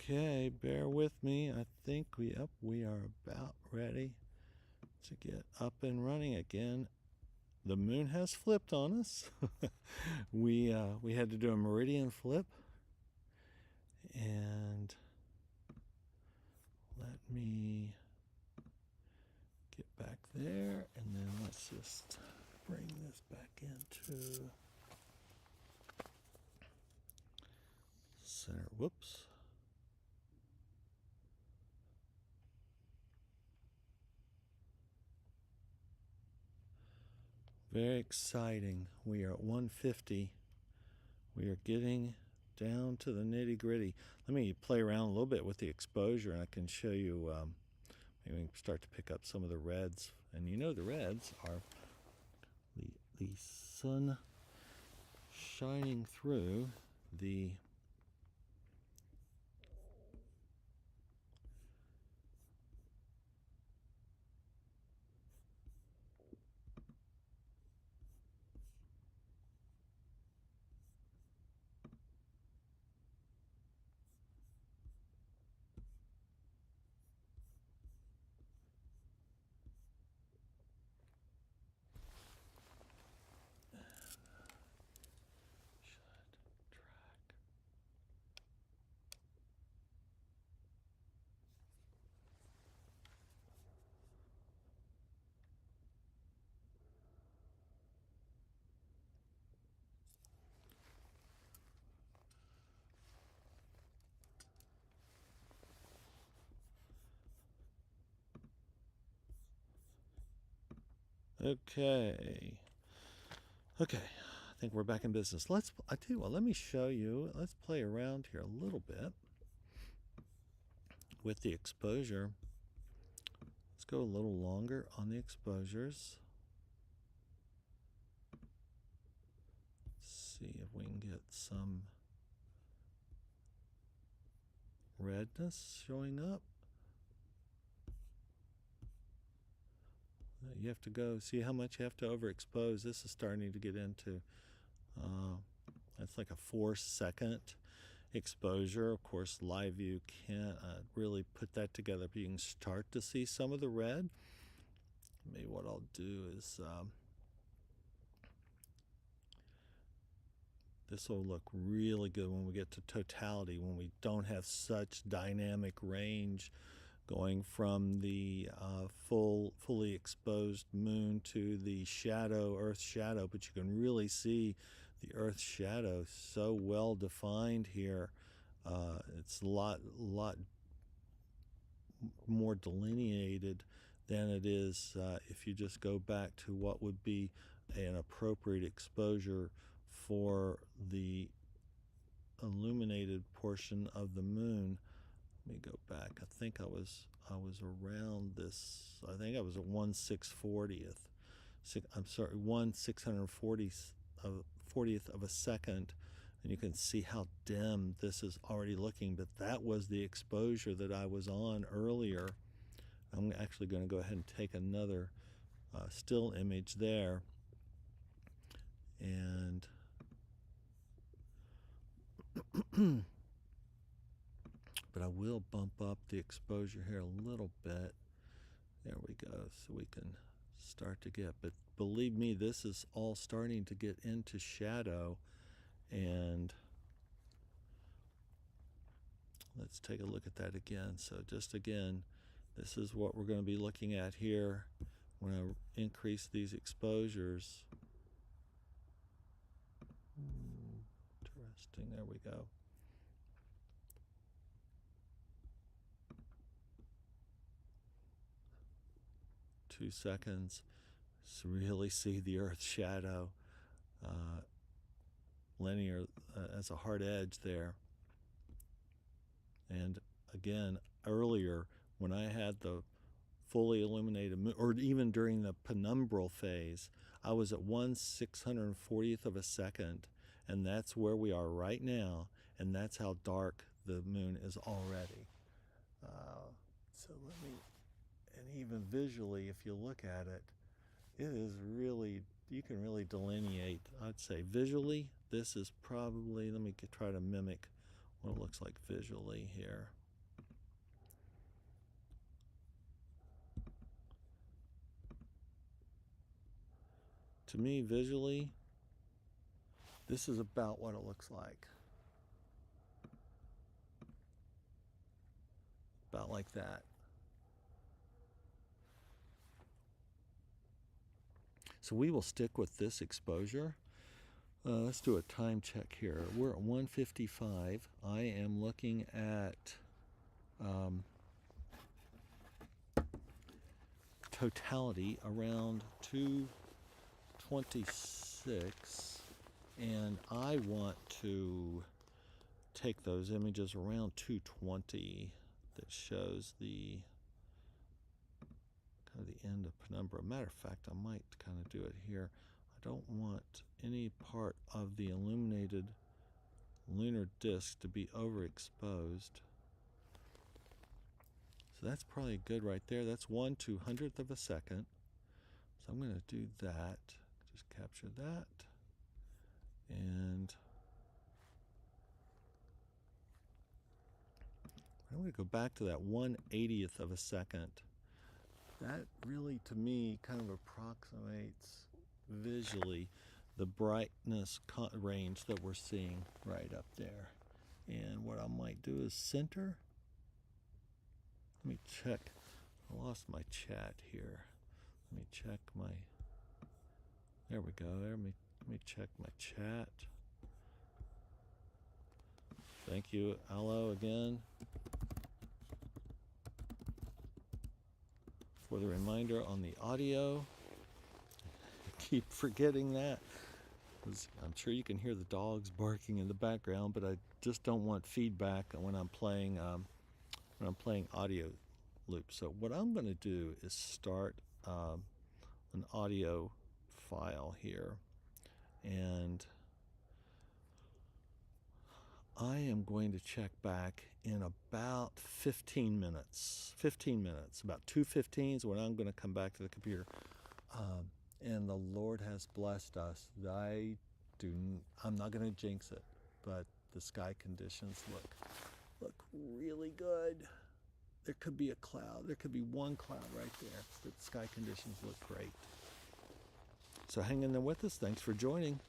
Okay, bear with me. I think we are about ready to get up and running again. The moon has flipped on us. we had to do a meridian flip, and let me get back there, and then let's just bring this back into center. Whoops. Very exciting. We are at 150. We are getting down to the nitty gritty. Let me play around a little bit with the exposure, and I can show you, maybe we can start to pick up some of the reds. And you know the reds are the sun shining through the Okay. Okay. I think we're back in business. I tell you what, let me show you. Let's play around here a little bit with the exposure. Let's go a little longer on the exposures. See if we can get some redness showing up. You have to go see how much you have to overexpose. This is starting to get into that's like a 4-second exposure. Of course, live view can't really put that together, but you can start to see some of the red. Maybe what I'll do is This will look really good when we get to totality, when we don't have such dynamic range going from the fully exposed moon to the shadow, Earth's shadow, but you can really see the Earth's shadow so well defined here. It's a lot more delineated than it is if you just go back to what would be an appropriate exposure for the illuminated portion of the moon. Let me go back. I think I was around this. I think I was at 1/640th. I'm sorry, 1/640th of a second, and you can see how dim this is already looking. But that was the exposure that I was on earlier. I'm actually going to go ahead and take another still image there, and but I will bump up the exposure here a little bit. There we go, so we can start to get, but believe me, this is all starting to get into shadow. And let's take a look at that again. So just again, this is what we're going to be looking at here when I increase these exposures. Interesting, there we go. Two seconds. So really see the Earth's shadow linear as a hard edge there. And again, earlier when I had the fully illuminated moon, or even during the penumbral phase, I was at 1/640th of a second, and that's where we are right now, and that's how dark the moon is already. So let me, and even visually, if you look at it, it is really, you can really delineate. I'd say visually, this is probably, let me try to mimic what it looks like visually here. To me, visually, this is about what it looks like. About like that. So we will stick with this exposure. Let's do a time check here. We're at 1:55. I am looking at totality around 2:26, and I want to take those images around 2:20 that shows the kind of the end of penumbra. Matter of fact, I might kind of do it here. I don't want any part of the illuminated lunar disk to be overexposed. So that's probably good right there. That's 1/200th of a second. So I'm going to do that. Just capture that. And I'm going to go back to that 1/80th of a second. That really, to me, kind of approximates visually the brightness range that we're seeing right up there. And what I might do is center. Let me check. I lost my chat here. Let me check my, there we go. Let me check my chat. Thank you, Alo, again, for the reminder on the audio. I keep forgetting that. I'm sure you can hear the dogs barking in the background, but I just don't want feedback when I'm playing audio loops. So what I'm going to do is start an audio file here, and I am going to check back in about 15 minutes. 15 minutes, about 2:15 is when I'm going to come back to the computer. And the Lord has blessed us. I'm not going to jinx it, but the sky conditions look really good. There could be a cloud. There could be one cloud right there, but the sky conditions look great. So hang in there with us. Thanks for joining.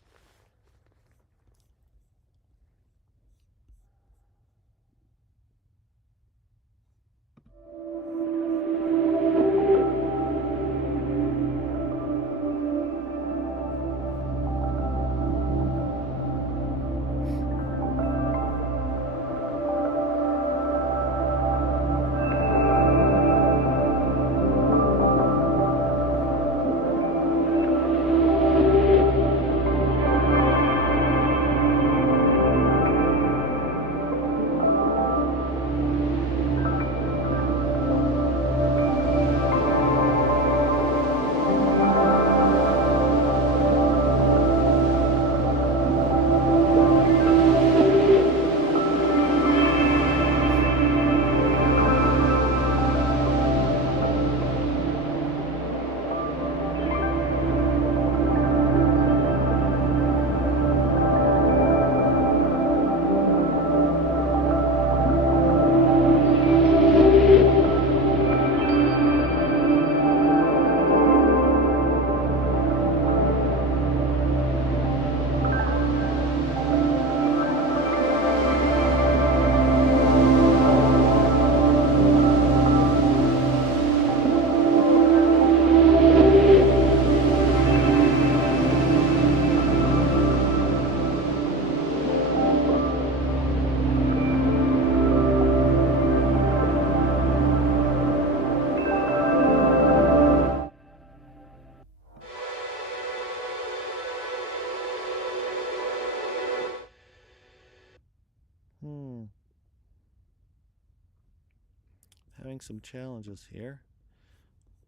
having some challenges here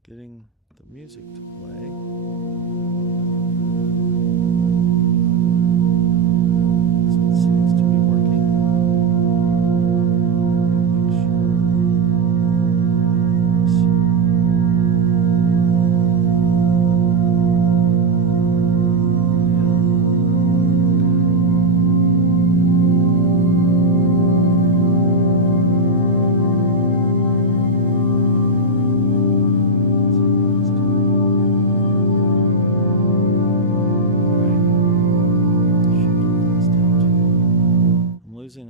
getting the music to play. This one seems to be working. Make sure.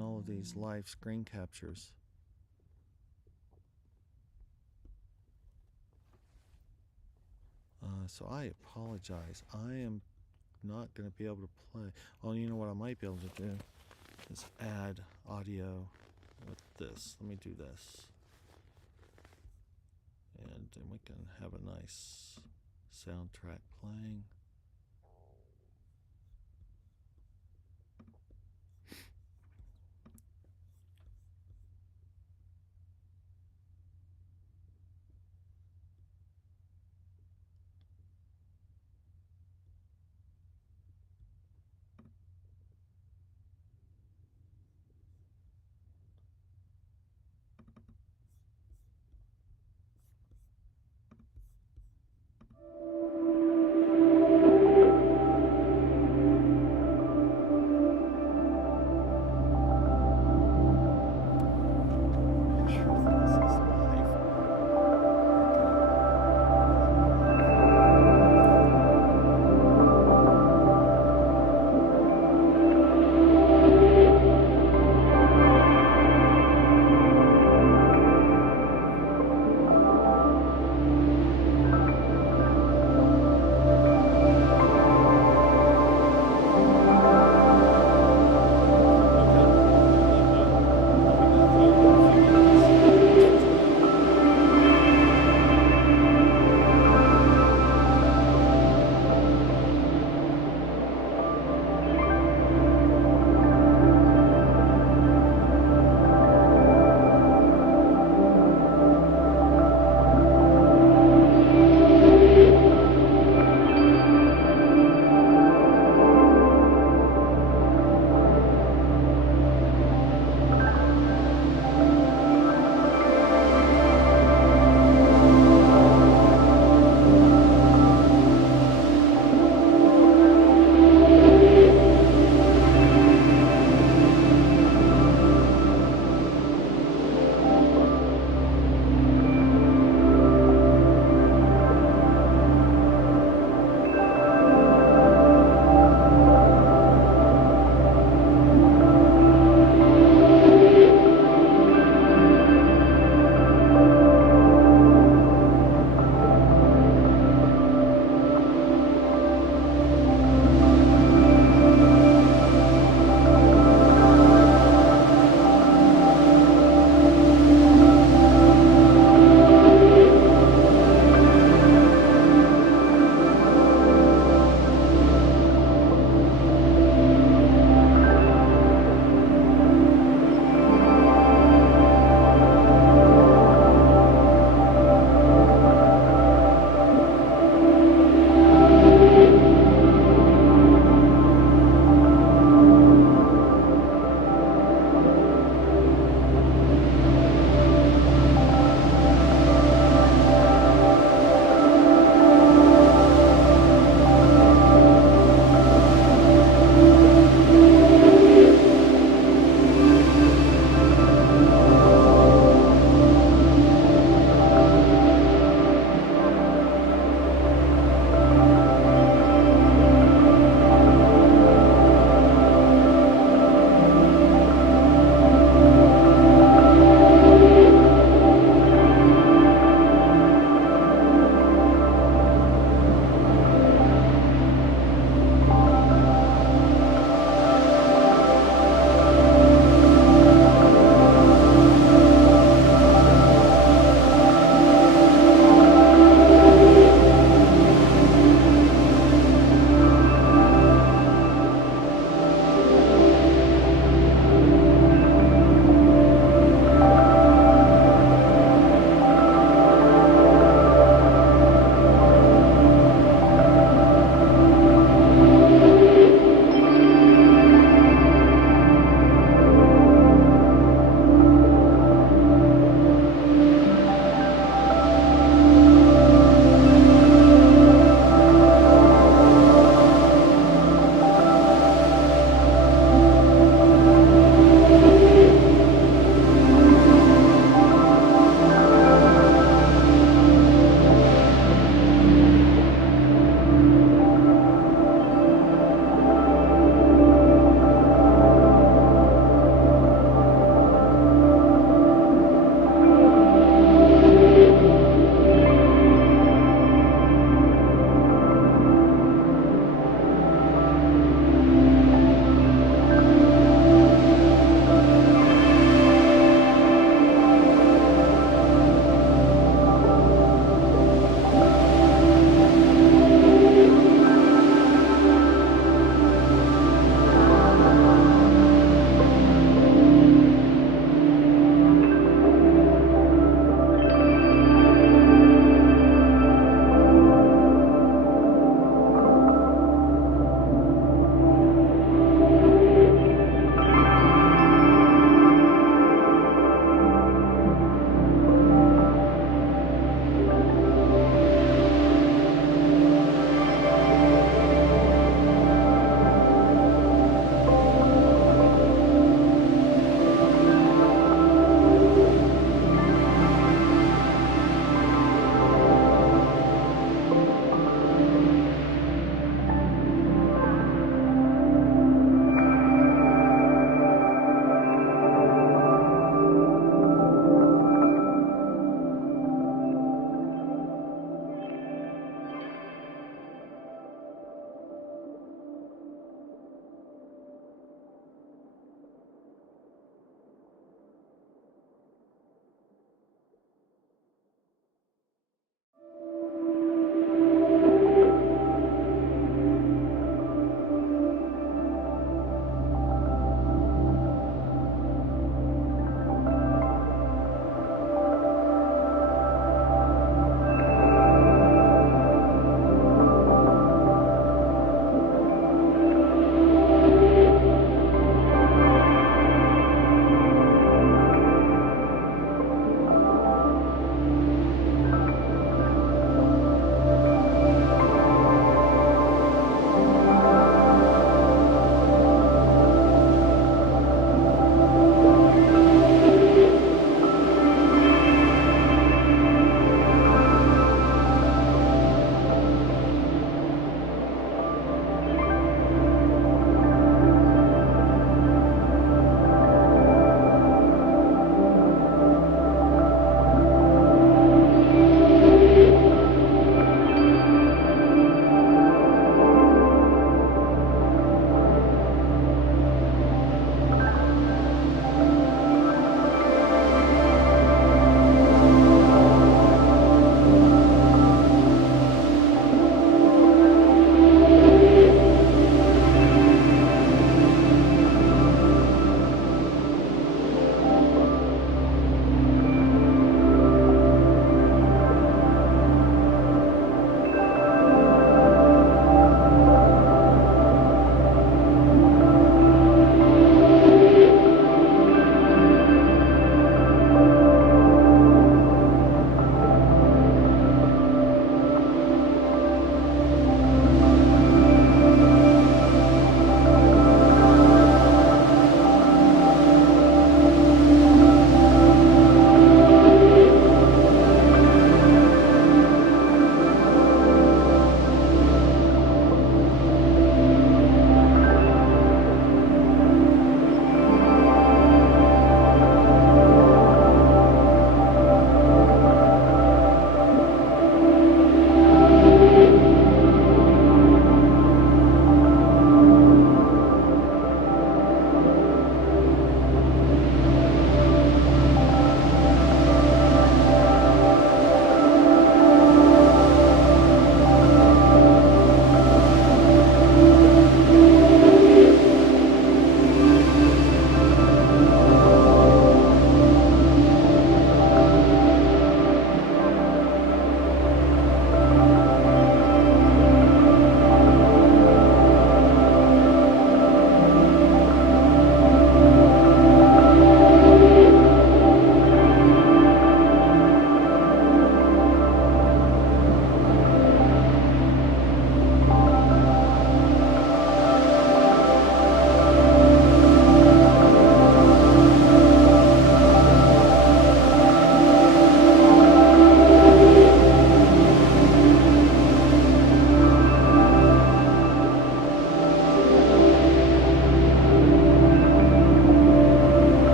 All of these live screen captures. So I apologize. I am not going to be able to play. Oh, you know what I might be able to do is add audio with this. Let me do this. And then we can have a nice soundtrack playing.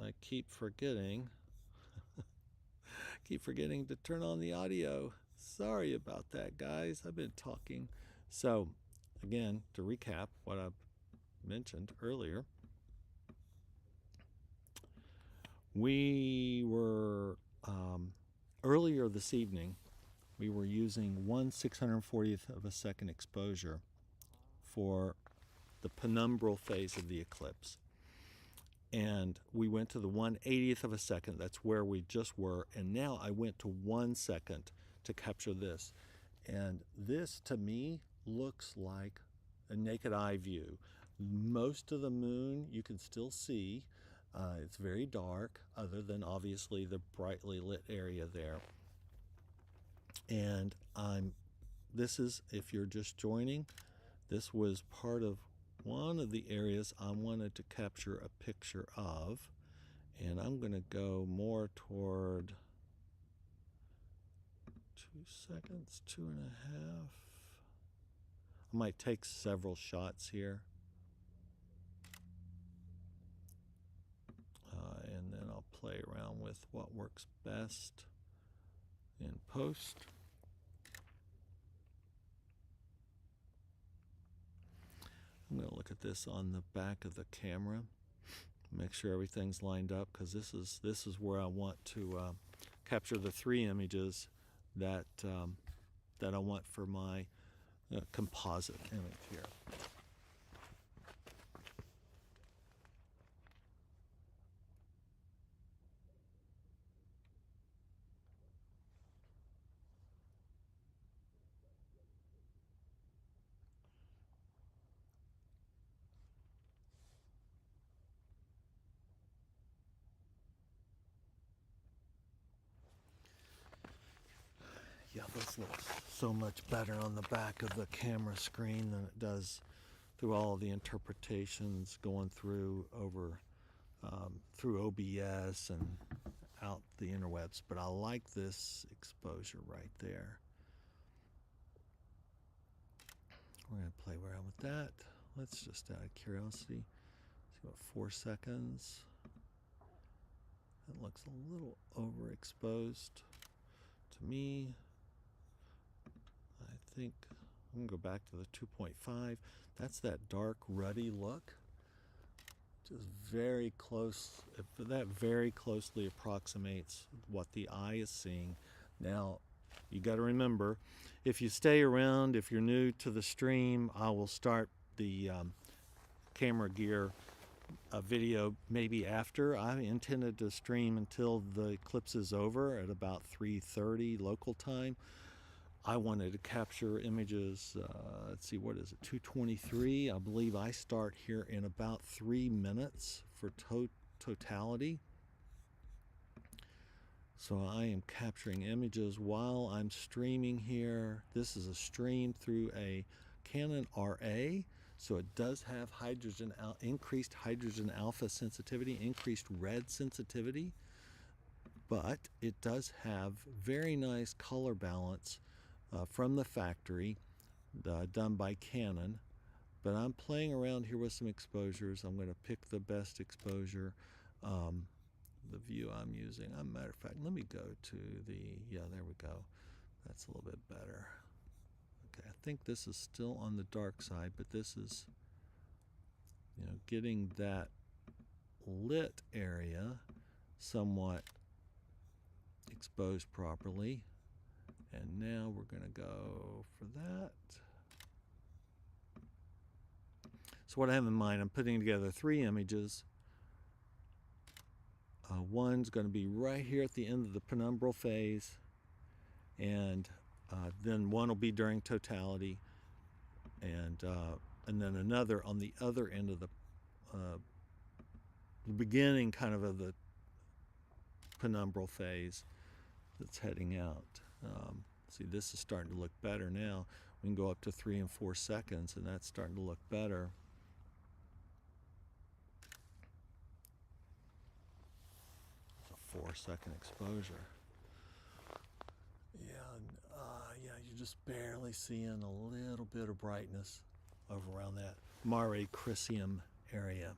I keep forgetting to turn on the audio. Sorry about that, guys. I've been talking. So, again, to recap what I mentioned earlier, we were earlier this evening, we were using 1/640th of a second exposure for the penumbral phase of the eclipse. And we went to the 1/80th of a second. That's where we just were. And now I went to 1 second to capture this. And this, to me, looks like a naked eye view. Most of the moon you can still see. It's very dark, other than obviously the brightly lit area there. And this is, if you're just joining, this was part of one of the areas I wanted to capture a picture of. And I'm going to go more toward 2 seconds, 2.5. I might take several shots here. And then I'll play around with what works best in post. I'm going to look at this on the back of the camera, make sure everything's lined up, because this is where I want to capture the 3 images that that I want for my composite image here. Yeah, this looks so much better on the back of the camera screen than it does through all the interpretations going through through OBS and out the interwebs. But I like this exposure right there. We're going to play around with that. Let's just, out of curiosity, see what 4 seconds. It looks a little overexposed to me. I think I'm going to go back to the 2.5. That's that dark, ruddy look. Just very close. That very closely approximates what the eye is seeing. Now, you got to remember, if you stay around, if you're new to the stream, I will start the camera gear video maybe after. I intended to stream until the eclipse is over at about 3:30 local time. I wanted to capture images, let's see, what is it, 2:23? I believe I start here in about 3 minutes for totality. So I am capturing images while I'm streaming here. This is a stream through a Canon Ra, so it does have increased hydrogen alpha sensitivity, increased red sensitivity, but it does have very nice color balance from the factory, done by Canon. But I'm playing around here with some exposures. I'm going to pick the best exposure. The view I'm using. Matter of fact, let me go to yeah, there we go. That's a little bit better. Okay, I think this is still on the dark side, but this is, getting that lit area somewhat exposed properly. And now we're going to go for that. So what I have in mind, I'm putting together 3 images. One's going to be right here at the end of the penumbral phase, and then one will be during totality, and then another on the other end of the beginning kind of the penumbral phase that's heading out. See, this is starting to look better now. We can go up to 3 and 4 seconds, and that's starting to look better. It's a 4-second exposure. Yeah, you're just barely seeing a little bit of brightness over around that Mare Crisium area.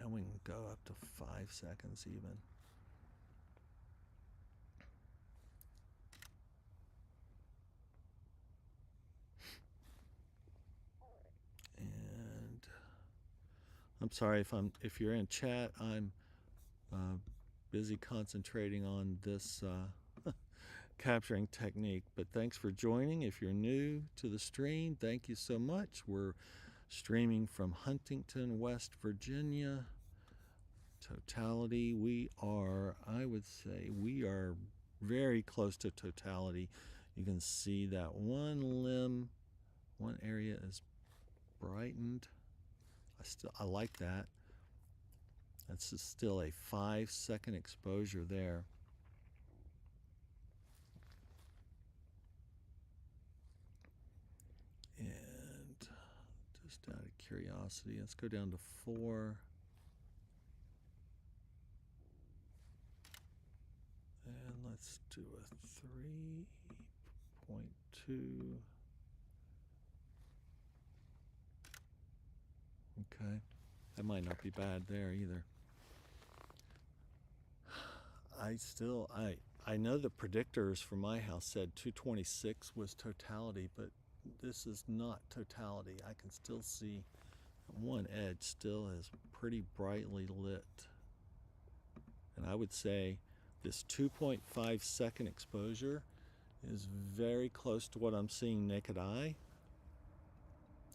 Now we can go up to 5 seconds even. And I'm sorry if you're in chat, I'm busy concentrating on this capturing technique, but thanks for joining. If you're new to the stream, thank you so much. We're streaming from Huntington, West Virginia. Totality, I would say we are very close to totality. You can see that one area is brightened. I like that. That's still a 5-second exposure there. And just out of curiosity, let's go down to 4. And let's do a 3.2. Okay, that might not be bad there either. I know the predictors for my house said 226 was totality, but this is not totality. I can still see one edge still is pretty brightly lit. And I would say this 2.5 second exposure is very close to what I'm seeing naked eye.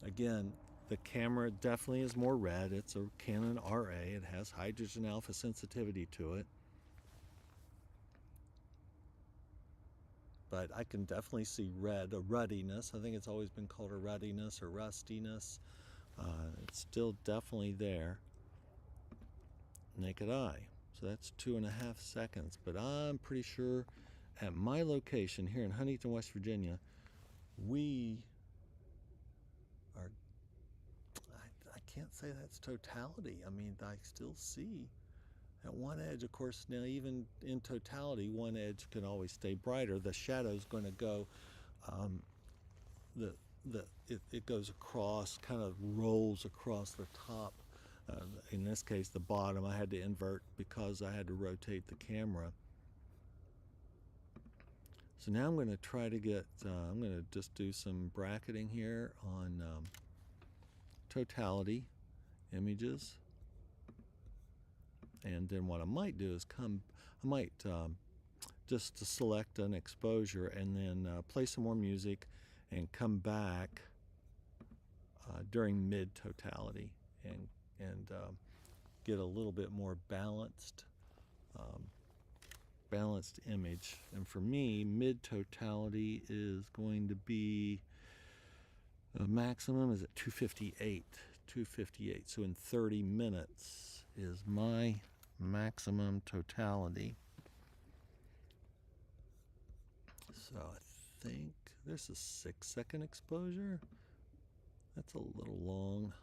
Again, the camera definitely is more red. It's a Canon Ra. It has hydrogen alpha sensitivity to it. But I can definitely see red, a ruddiness. I think it's always been called a ruddiness or rustiness. It's still definitely there. Naked eye. So that's 2.5 seconds. But I'm pretty sure at my location here in Huntington, West Virginia, we are, I can't say that's totality. I mean, I still see at one edge, of course, now even in totality, one edge can always stay brighter. The shadow's going to go, it goes across, kind of rolls across the top. In this case, the bottom, I had to invert because I had to rotate the camera. So now I'm going to try to get, I'm going to just do some bracketing here on totality images. And then what I might do is I might just to select an exposure and then play some more music and come back during mid-totality and get a little bit more balanced image. And for me, mid-totality is going to be maximum is at 258. So in 30 minutes is my maximum totality. So I think there's a 6-second exposure. That's a little long.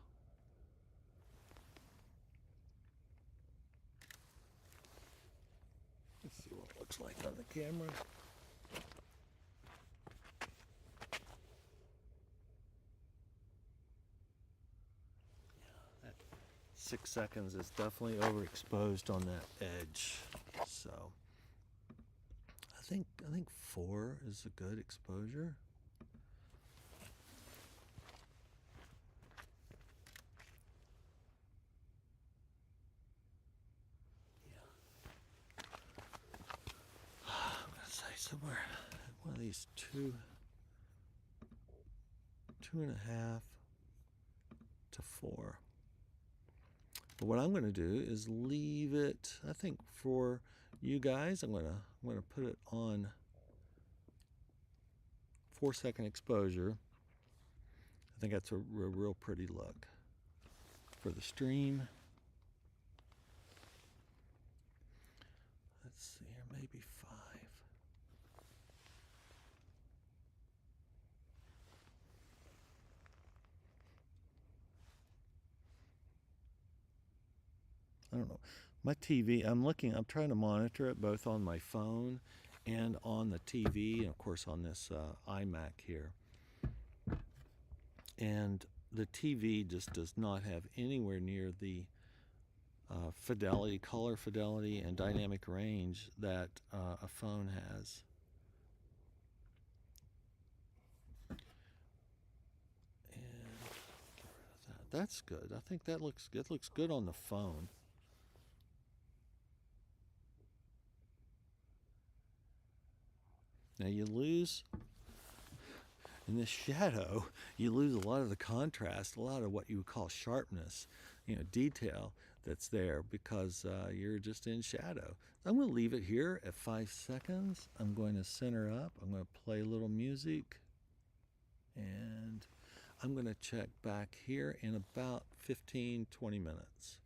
Let's see what it looks like on the camera. Yeah, that 6 seconds is definitely overexposed on that edge. So I think 4 is a good exposure. Somewhere one of these 2.5 to 4. But what I'm going to do is leave it. I think for you guys, I'm going to put it on 4-second exposure. I think that's a real pretty look for the stream. Let's see here, maybe 5. I don't know. My TV, I'm trying to monitor it both on my phone and on the TV, and of course on this iMac here. And the TV just does not have anywhere near the fidelity, color fidelity, and dynamic range that a phone has. And get rid of that. That's good. I think that looks good on the phone. Now you lose, in this shadow, you lose a lot of the contrast, a lot of what you would call sharpness, detail that's there because you're just in shadow. I'm going to leave it here at 5 seconds. I'm going to center up. I'm going to play a little music. And I'm going to check back here in about 15-20 minutes.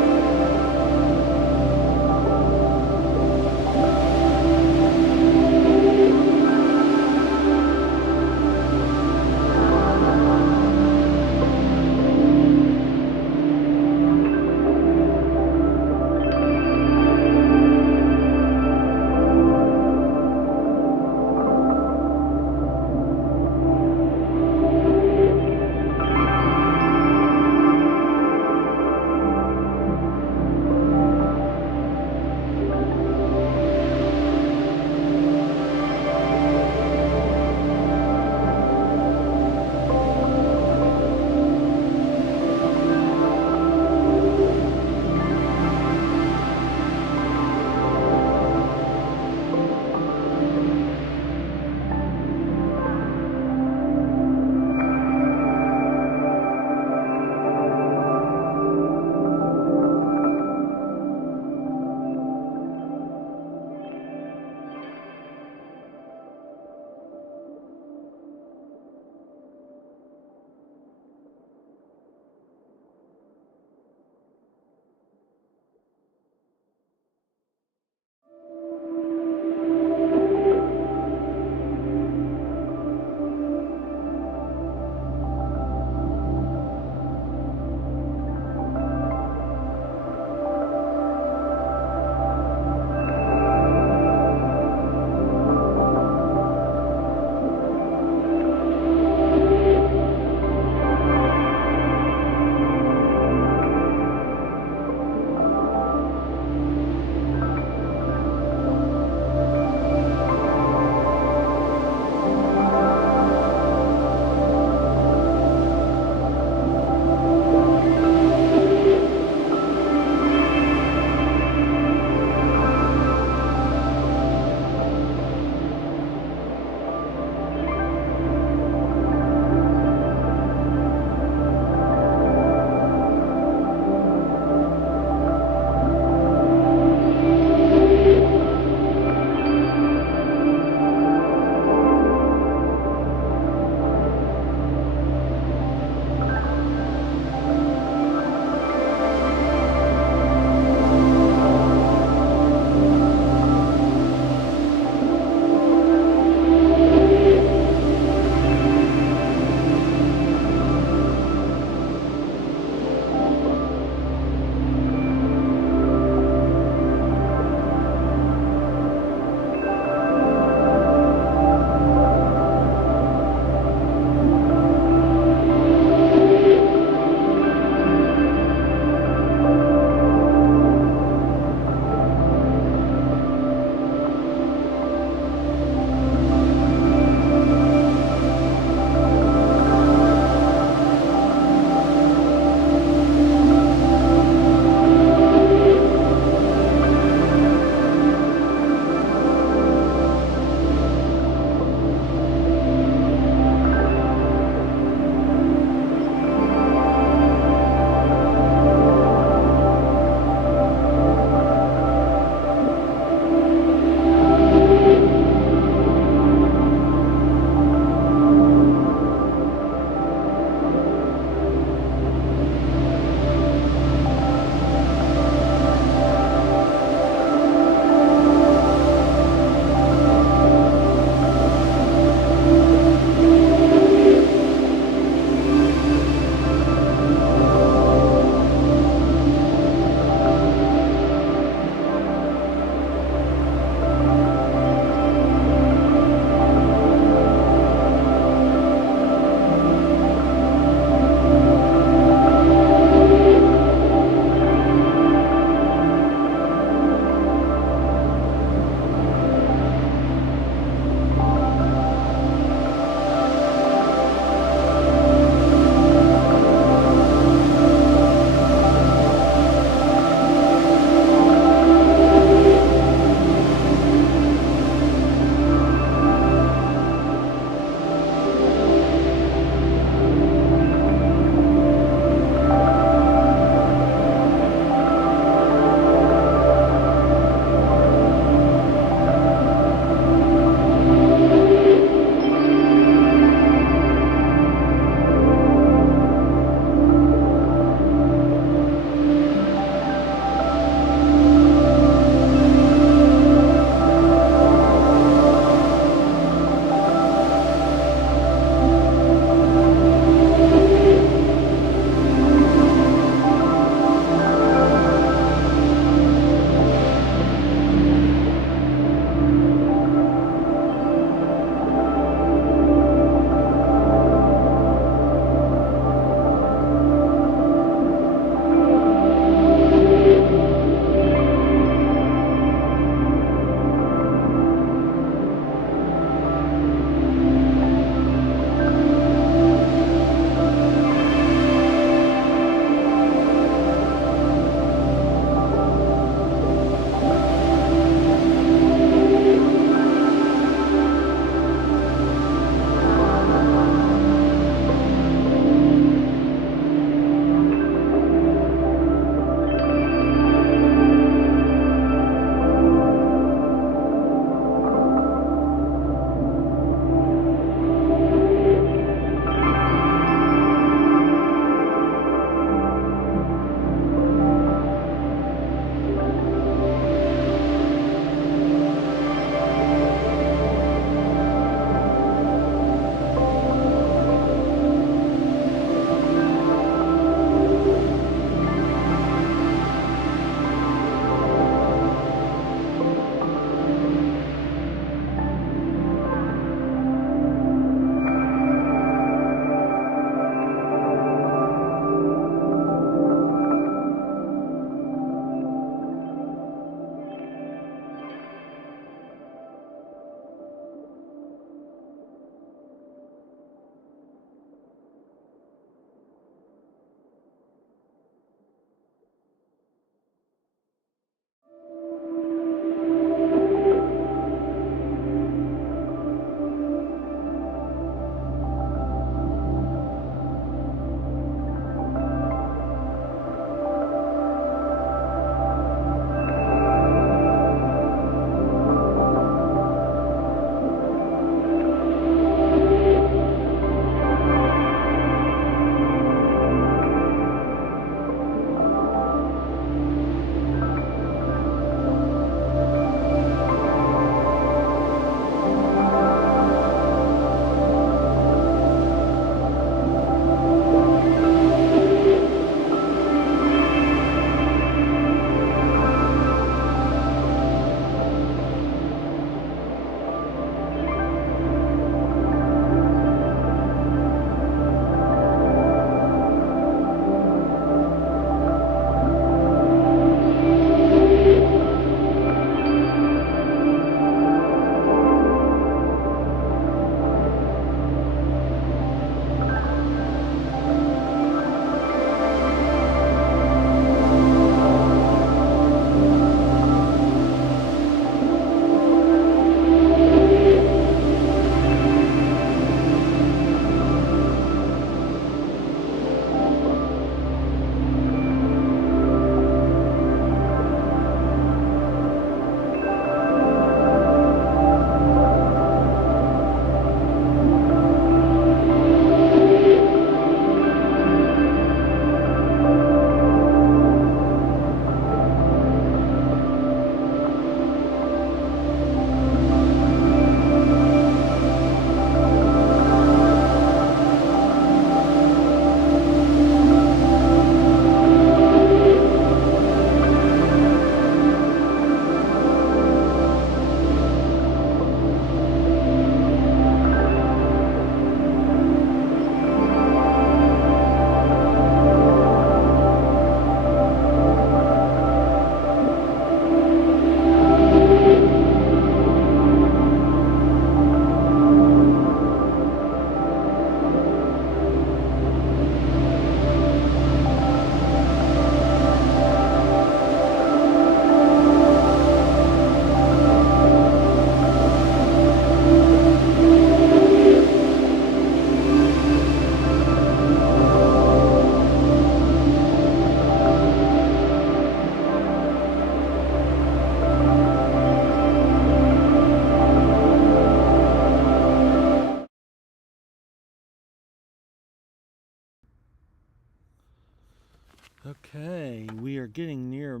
Okay, we are getting near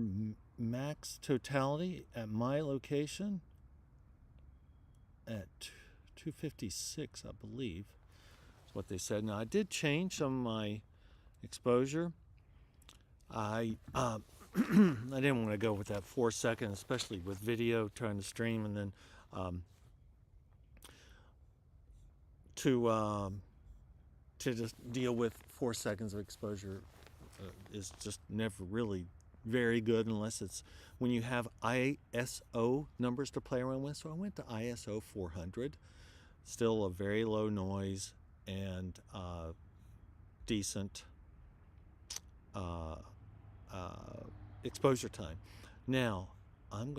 max totality at my location at 256, I believe. That's what they said. Now, I did change some of my exposure. I I didn't want to go with that 4 second, especially with video trying to stream, and then to just deal with 4 seconds of exposure is just never really very good unless it's when you have ISO numbers to play around with. So I went to ISO 400, still a very low noise and decent exposure time. Now I'm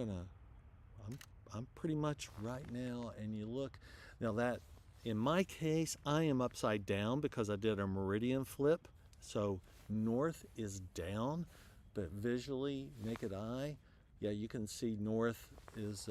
pretty much right now, and you look now that in my case I am upside down because I did a meridian flip, so north is down, but visually, naked eye, yeah, you can see north is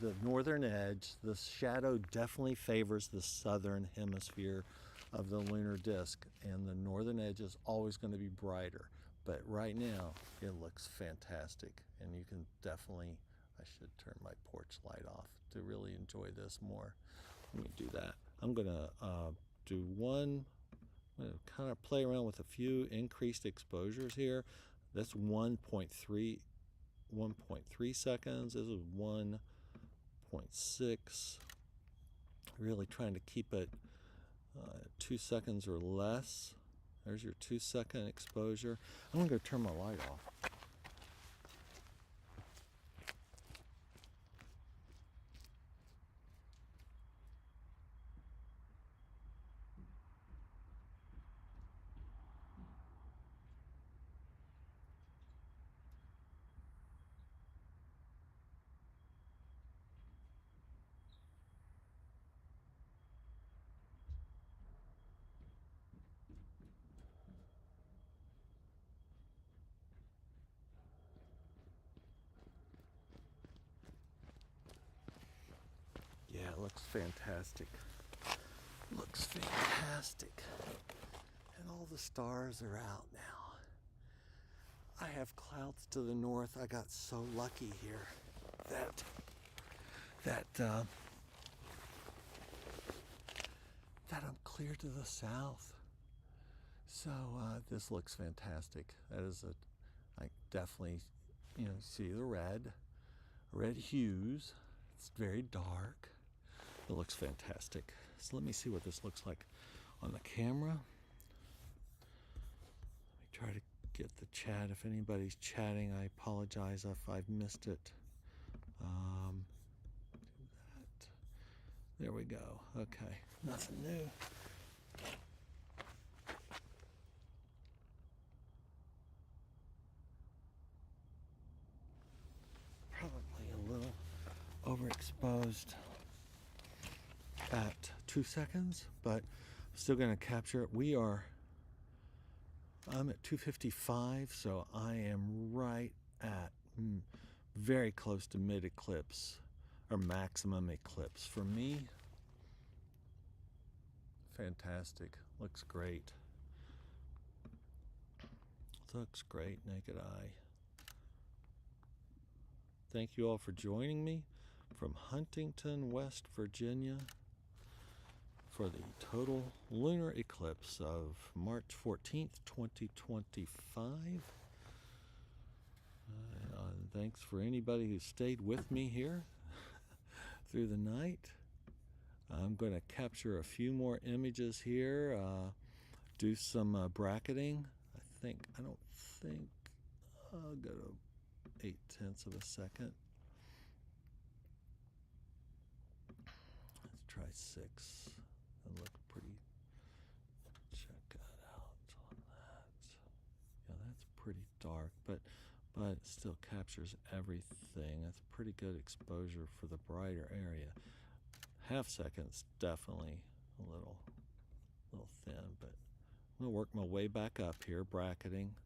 the northern edge. The shadow definitely favors the southern hemisphere of the lunar disk, and the northern edge is always going to be brighter. But right now, it looks fantastic, and you can definitely, I should turn my porch light off to really enjoy this more. Let me do that. I'm going to do one. I'm going to kind of play around with a few increased exposures here. That's 1.3 seconds. This is 1.6. Really trying to keep it 2 seconds or less. There's your 2 second exposure. I'm going to go turn my light off. Yeah, it looks fantastic. Looks fantastic. And all the stars are out now. I have clouds to the north. I got so lucky here that I'm clear to the south. So this looks fantastic. That is I definitely, see the red hues. It's very dark. It looks fantastic. So let me see what this looks like on the camera. Let me try to get the chat. If anybody's chatting, I apologize if I've missed it. There we go. Okay, nothing new. Probably a little overexposed at 2 seconds, but I'm still going to capture it. I'm at 255, so I am right at very close to mid eclipse or maximum eclipse. For me, fantastic. Looks great. Looks great, naked eye. Thank you all for joining me from Huntington, West Virginia for the total lunar eclipse of March 14th, 2025. Thanks for anybody who stayed with me here through the night. I'm going to capture a few more images here, do some bracketing. I'll go to 0.8 of a second. Let's try 6 and look pretty. Check that out on that. Yeah, that's pretty dark, but it still captures everything. That's pretty good exposure for the brighter area. Half second's definitely a little thin, but I'm gonna work my way back up here, bracketing.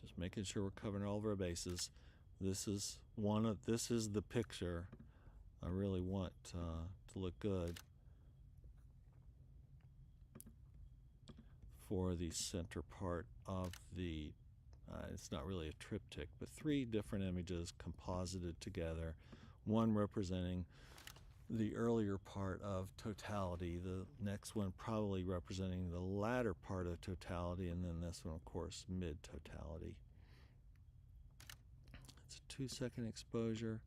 Just making sure we're covering all of our bases. This is the picture I really want to look good for the center part of the, it's not really a triptych, but 3 different images composited together, one representing the earlier part of totality, the next one probably representing the latter part of totality, and then this one, of course, mid-totality. It's a 2-second exposure.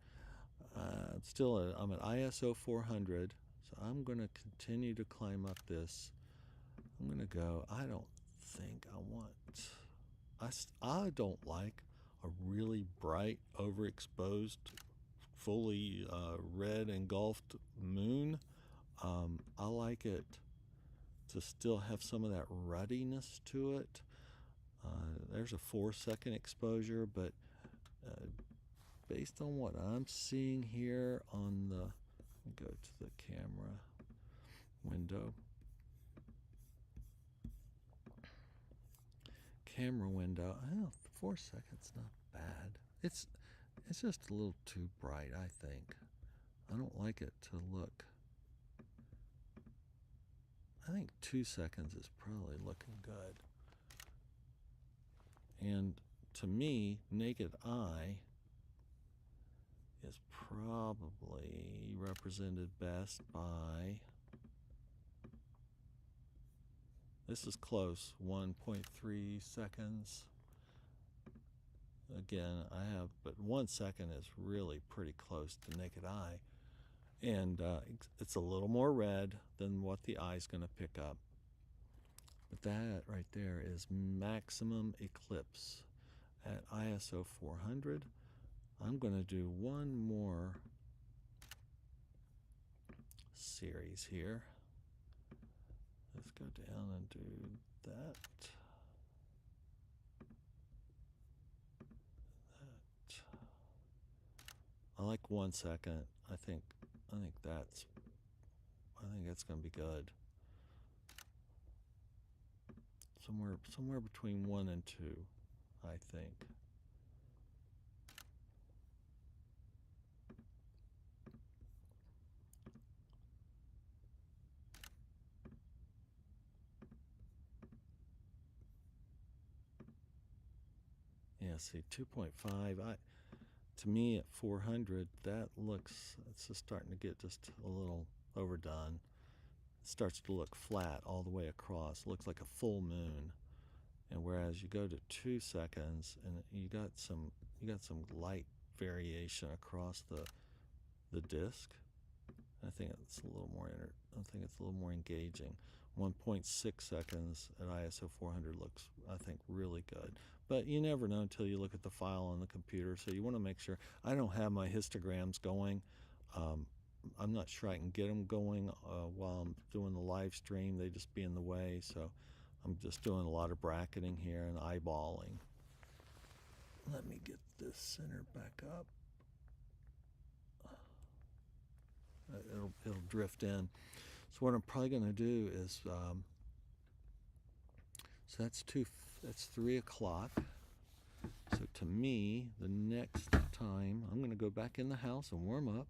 I'm at ISO 400, so I'm going to continue to climb up this. I'm going to go, I don't think I want, I don't like a really bright, overexposed, fully red engulfed moon. I like it to still have some of that ruddiness to it. There's a 4-second exposure, but based on what I'm seeing here on the, let me go to the camera window. Camera window, 4 seconds, not bad. It's just a little too bright, I think. I don't like it to look. I think 2 seconds is probably looking good. And to me, naked eye is probably represented best by, this is close, 1.3 seconds. Again, I have, but 1 second is really pretty close to naked eye. And it's a little more red than what the eye's going to pick up. But that right there is maximum eclipse at ISO 400. I'm going to do one more series here. Let's go down and do that. I like 1 second. I think that's going to be good. Somewhere between 1 and 2, I think. Yeah, see, 2.5. To me, at 400, that looks, it's just starting to get just a little overdone. It starts to look flat all the way across. It looks like a full moon. And whereas you go to 2 seconds, and you got some light variation across the disc. I think it's a little more engaging. 1.6 seconds at ISO 400 looks, I think, really good. But you never know until you look at the file on the computer, so you want to make sure. I don't have my histograms going. I'm not sure I can get them going while I'm doing the live stream. They just be in the way, so I'm just doing a lot of bracketing here and eyeballing. Let me get this center back up. It'll drift in. So what I'm probably going to do is, so that's 3 o'clock. So to me, the next time, I'm going to go back in the house and warm up.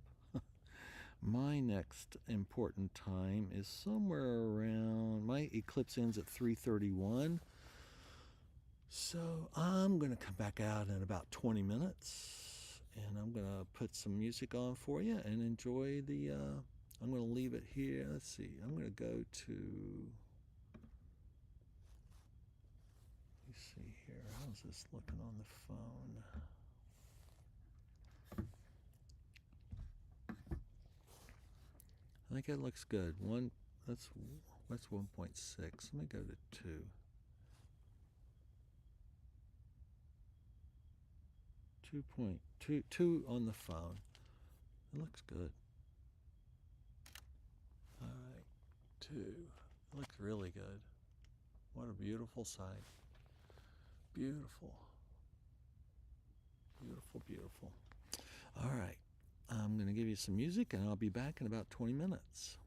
My next important time is somewhere around, my eclipse ends at 3:31. So I'm going to come back out in about 20 minutes, and I'm going to put some music on for you and enjoy the, I'm going to leave it here. Let's see, I'm going to go to, let me see here, how's this looking on the phone? I think it looks good. That's 1.6. Let me go to 2. 2.2 on the phone. It looks good. All right, 2. It looks really good. What a beautiful sight. Beautiful. Beautiful, beautiful. All right. I'm going to give you some music, and I'll be back in about 20 minutes.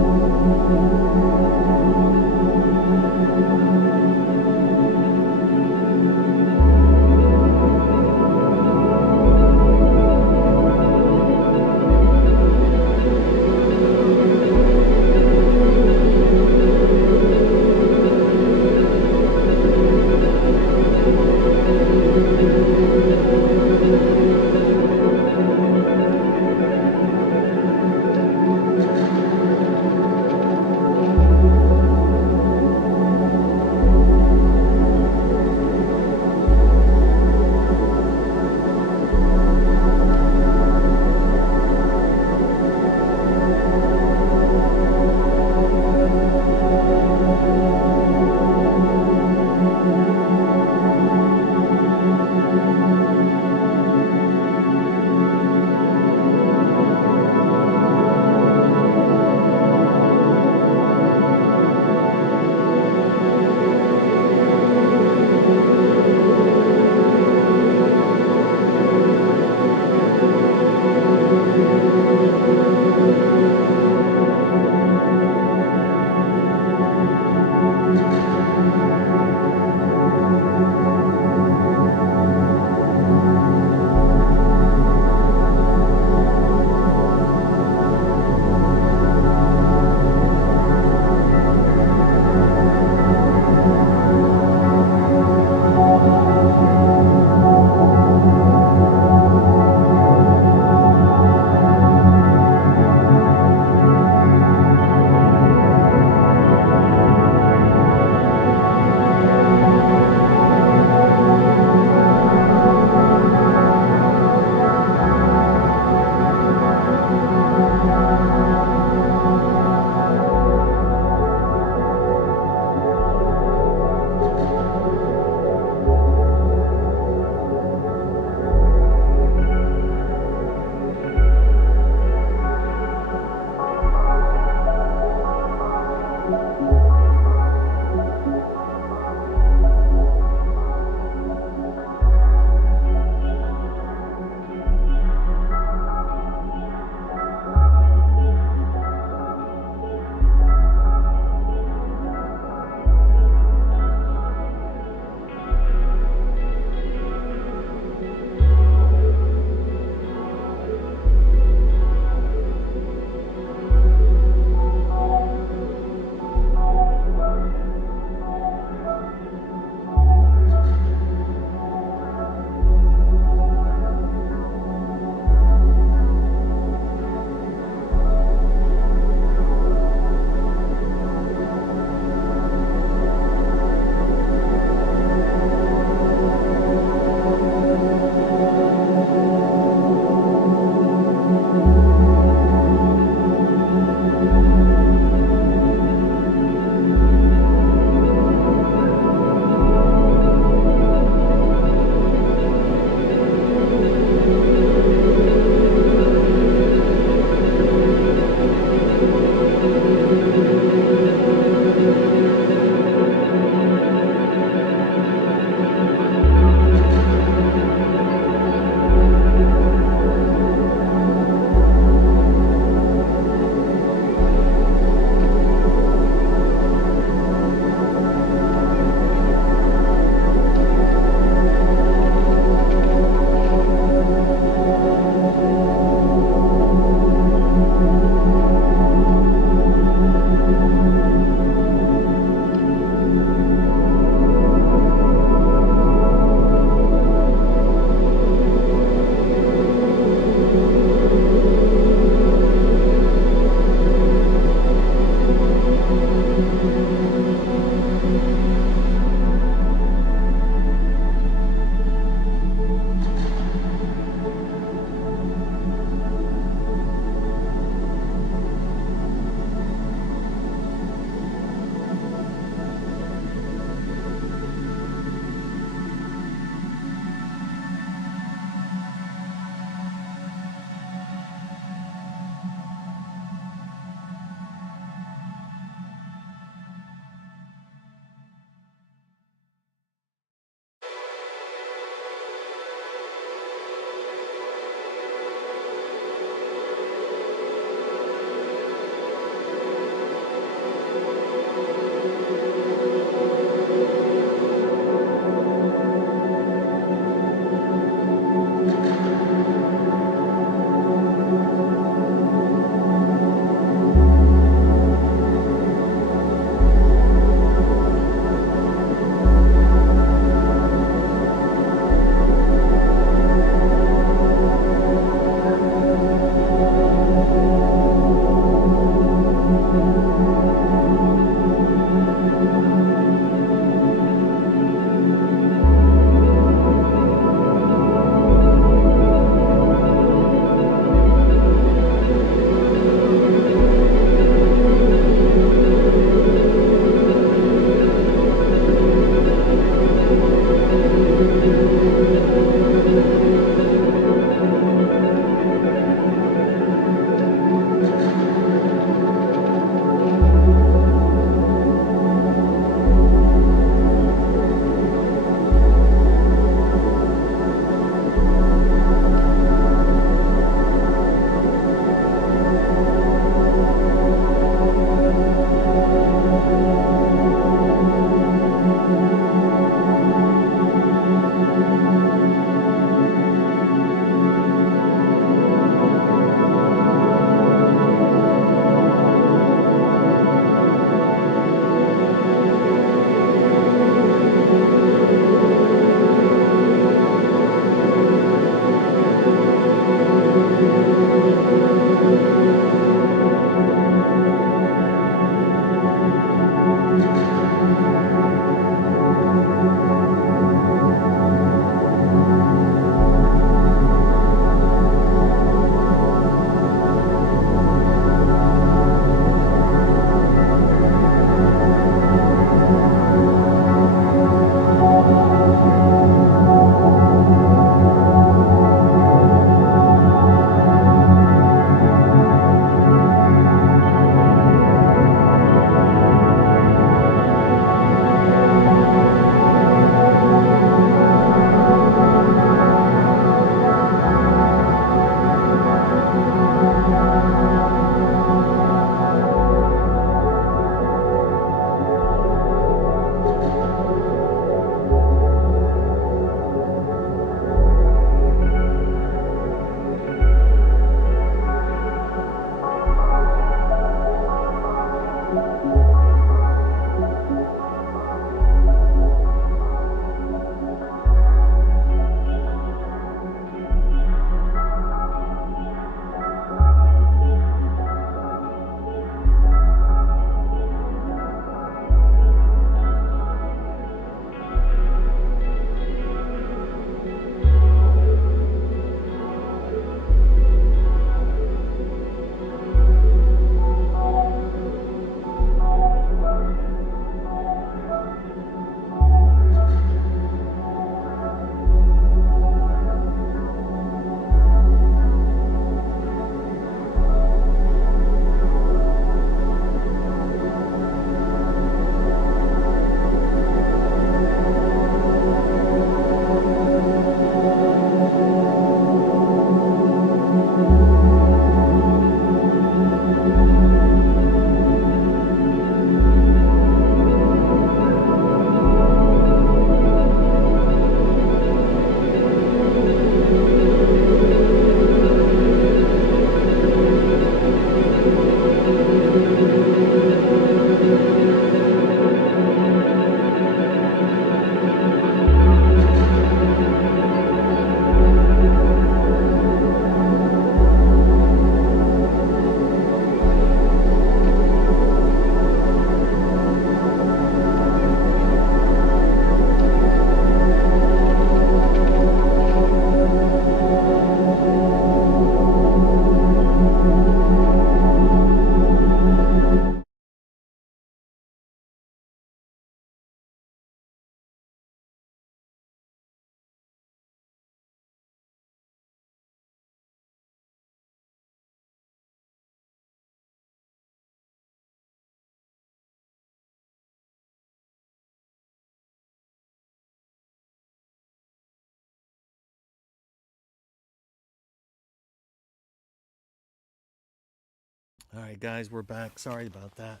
All right, guys, we're back. Sorry about that.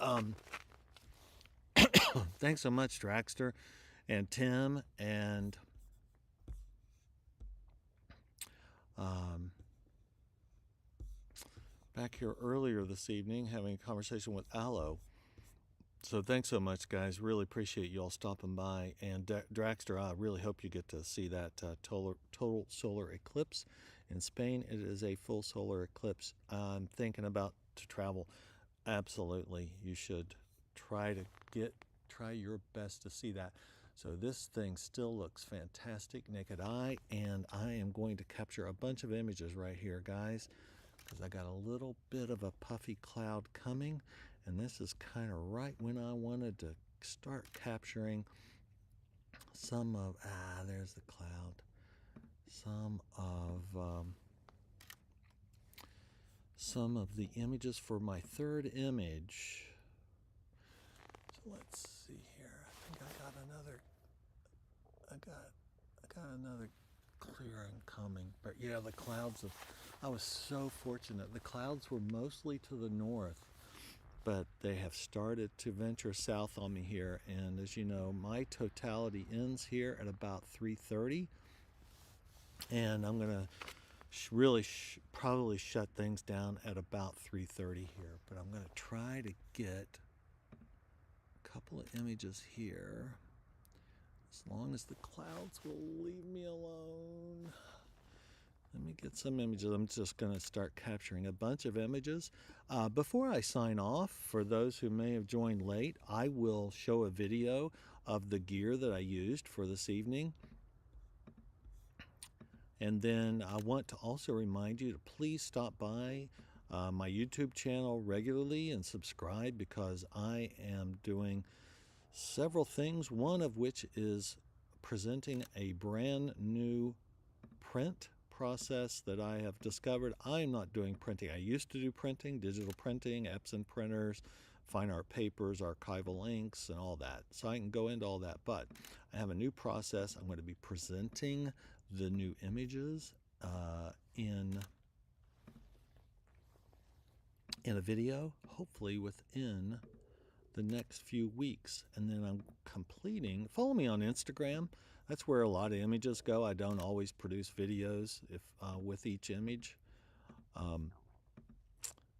Um, Thanks so much, Draxter and Tim and um, back here earlier this evening having a conversation with Aloe. So thanks so much, guys. Really appreciate you all stopping by. And Draxter, I really hope you get to see that total solar eclipse in Spain. It is a full solar eclipse. I'm thinking about to travel. Absolutely, you should try your best to see that. So this thing still looks fantastic naked eye, and I am going to capture a bunch of images right here, guys, because I got a little bit of a puffy cloud coming, and this is kind of right when I wanted to start capturing some of there's the cloud, some of the images for my third image. So let's see here. I think I got another clearing coming. But yeah, the clouds I was so fortunate. The clouds were mostly to the north, but they have started to venture south on me here. And as you know, my totality ends here at about 3:30, and I'm gonna probably shut things down at about 3:30 here. But I'm gonna try to get a couple of images here, as long as the clouds will leave me alone. Let me get some images. I'm just going to start capturing a bunch of images. Before I sign off, for those who may have joined late, I will show a video of the gear that I used for this evening. And then I want to also remind you to please stop by my YouTube channel regularly and subscribe, because I am doing several things, one of which is presenting a brand new print process that I have discovered. I am not doing printing. I used to do printing, digital printing, Epson printers, fine art papers, archival inks, and all that. So I can go into all that, but I have a new process. I'm going to be presenting the new images in a video, hopefully within the next few weeks. And then I'm completing, follow me on Instagram. That's where a lot of images go. I don't always produce videos with each image. But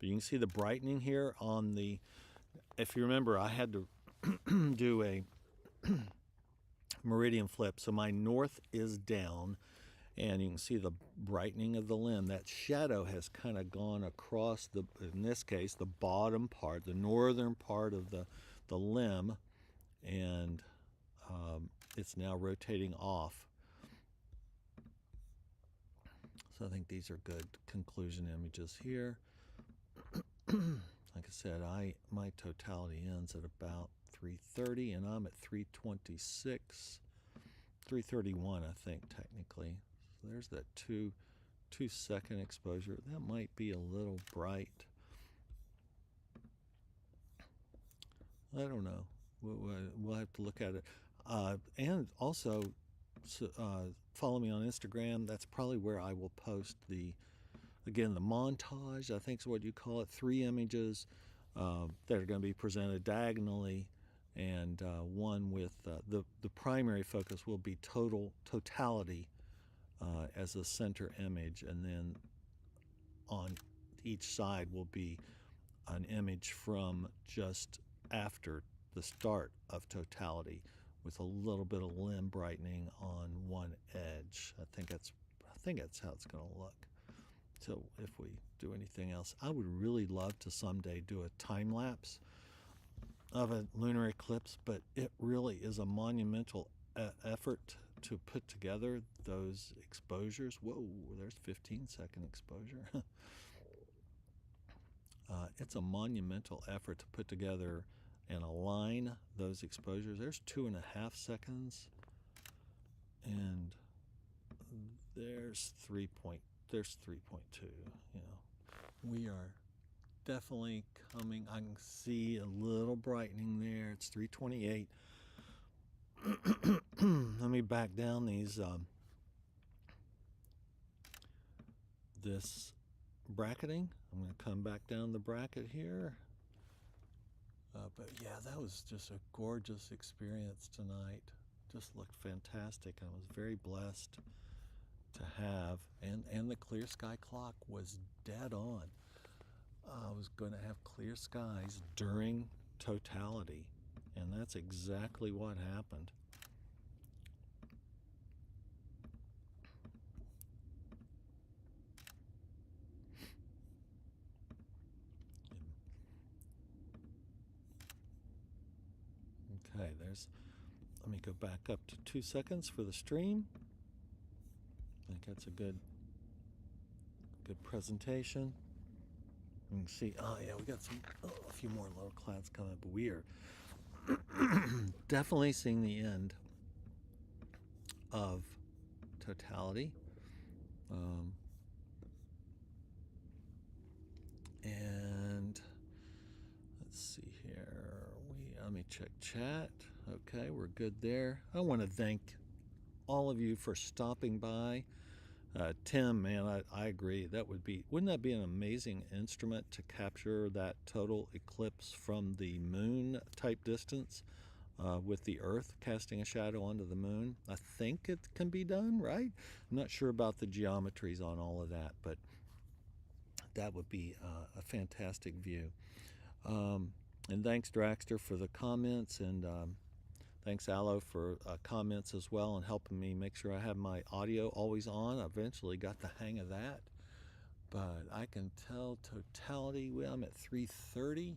you can see the brightening here on the, if you remember, I had to do a meridian flip. So my north is down, and you can see the brightening of the limb. That shadow has kind of gone across the, in this case, the bottom part, the northern part of the limb, and it's now rotating off. So I think these are good conclusion images here. Like I said, my totality ends at about 3:30, and I'm at 3:26, 3:31, I think, technically. So there's that 2-second exposure. That might be a little bright. I don't know. We'll have to look at it. And also, follow me on Instagram. That's probably where I will post again, the montage, I think is what you call it. 3 images that are going to be presented diagonally, and one with the primary focus will be totality as a center image, and then on each side will be an image from just after the start of totality with a little bit of limb brightening on one edge. I think that's how it's going to look. So if we do anything else, I would really love to someday do a time lapse of a lunar eclipse, but it really is a monumental effort to put together those exposures. Whoa, there's 15-second exposure. It's a monumental effort to put together and align those exposures. There's 2.5 seconds, and there's 3.2. You know, we are definitely coming. I can see a little brightening there. It's 3:28. Let me back down these this bracketing. I'm going to come back down the bracket here. But yeah, that was just a gorgeous experience tonight. Just looked fantastic. I was very blessed to have, and the clear sky clock was dead on. I was going to have clear skies during totality, and that's exactly what happened. Okay, let me go back up to 2 seconds for the stream. I think that's a good presentation. You can see, oh yeah, we got a few more low clouds coming, but we are definitely seeing the end of totality. And let's see here. Let me check chat. Okay, we're good there. I want to thank all of you for stopping by. Tim, man, I agree. Wouldn't that be an amazing instrument to capture that total eclipse from the moon type distance with the Earth casting a shadow onto the moon? I think it can be done, right? I'm not sure about the geometries on all of that, but that would be a fantastic view. And thanks, Draxter, for the comments, and thanks, Aloe, for comments as well and helping me make sure I have my audio always on. I eventually got the hang of that. But I can tell totality, I'm at 3:30,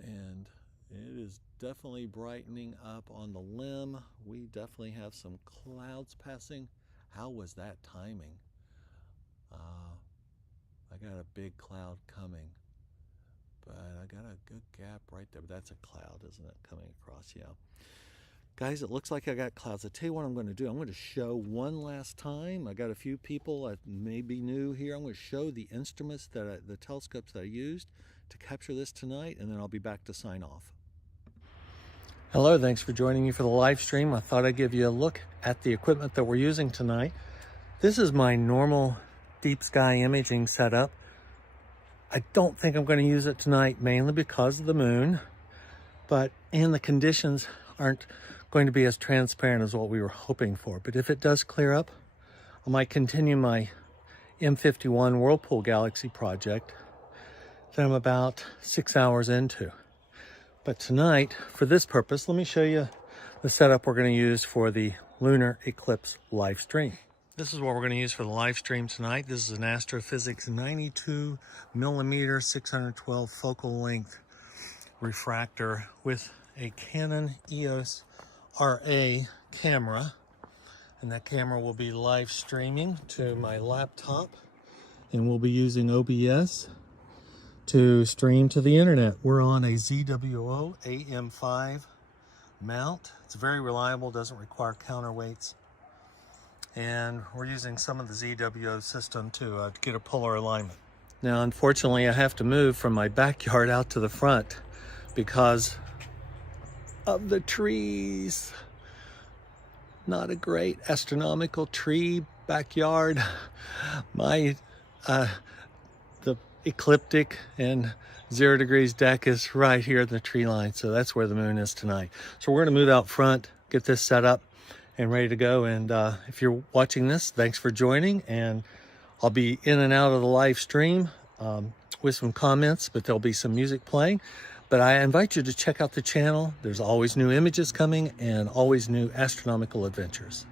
and it is definitely brightening up on the limb. We definitely have some clouds passing. How was that timing? I got a big cloud coming, but I got a good gap right there. But that's a cloud, isn't it, coming across? Yeah. Guys, it looks like I got clouds. I'll tell you what I'm going to do. I'm going to show one last time. I got a few people that may be new here. I'm going to show the instruments, the telescopes that I used to capture this tonight, and then I'll be back to sign off. Hello, thanks for joining me for the live stream. I thought I'd give you a look at the equipment that we're using tonight. This is my normal deep sky imaging setup. I don't think I'm going to use it tonight, mainly because of the moon, and the conditions aren't going to be as transparent as what we were hoping for. But if it does clear up, I might continue my M51 Whirlpool Galaxy project that I'm about 6 hours into. But tonight, for this purpose, let me show you the setup we're going to use for the lunar eclipse live stream. This is what we're going to use for the live stream tonight. This is an Astro-Physics 92 millimeter 612 focal length refractor with a Canon EOS RA camera, and that camera will be live streaming to my laptop, and we'll be using OBS to stream to the internet. We're on a ZWO Am5 mount. It's very reliable, doesn't require counterweights, and we're using some of the ZWO system to get a polar alignment. Now, unfortunately, I have to move from my backyard out to the front because of the trees. Not a great astronomical tree backyard. My the ecliptic and 0 degrees deck is right here in the tree line, so that's where the moon is tonight. So we're going to move out front, get this set up and ready to go. And if you're watching this, thanks for joining, and I'll be in and out of the live stream. with some comments, but there'll be some music playing. But I invite you to check out the channel. There's always new images coming and always new astronomical adventures.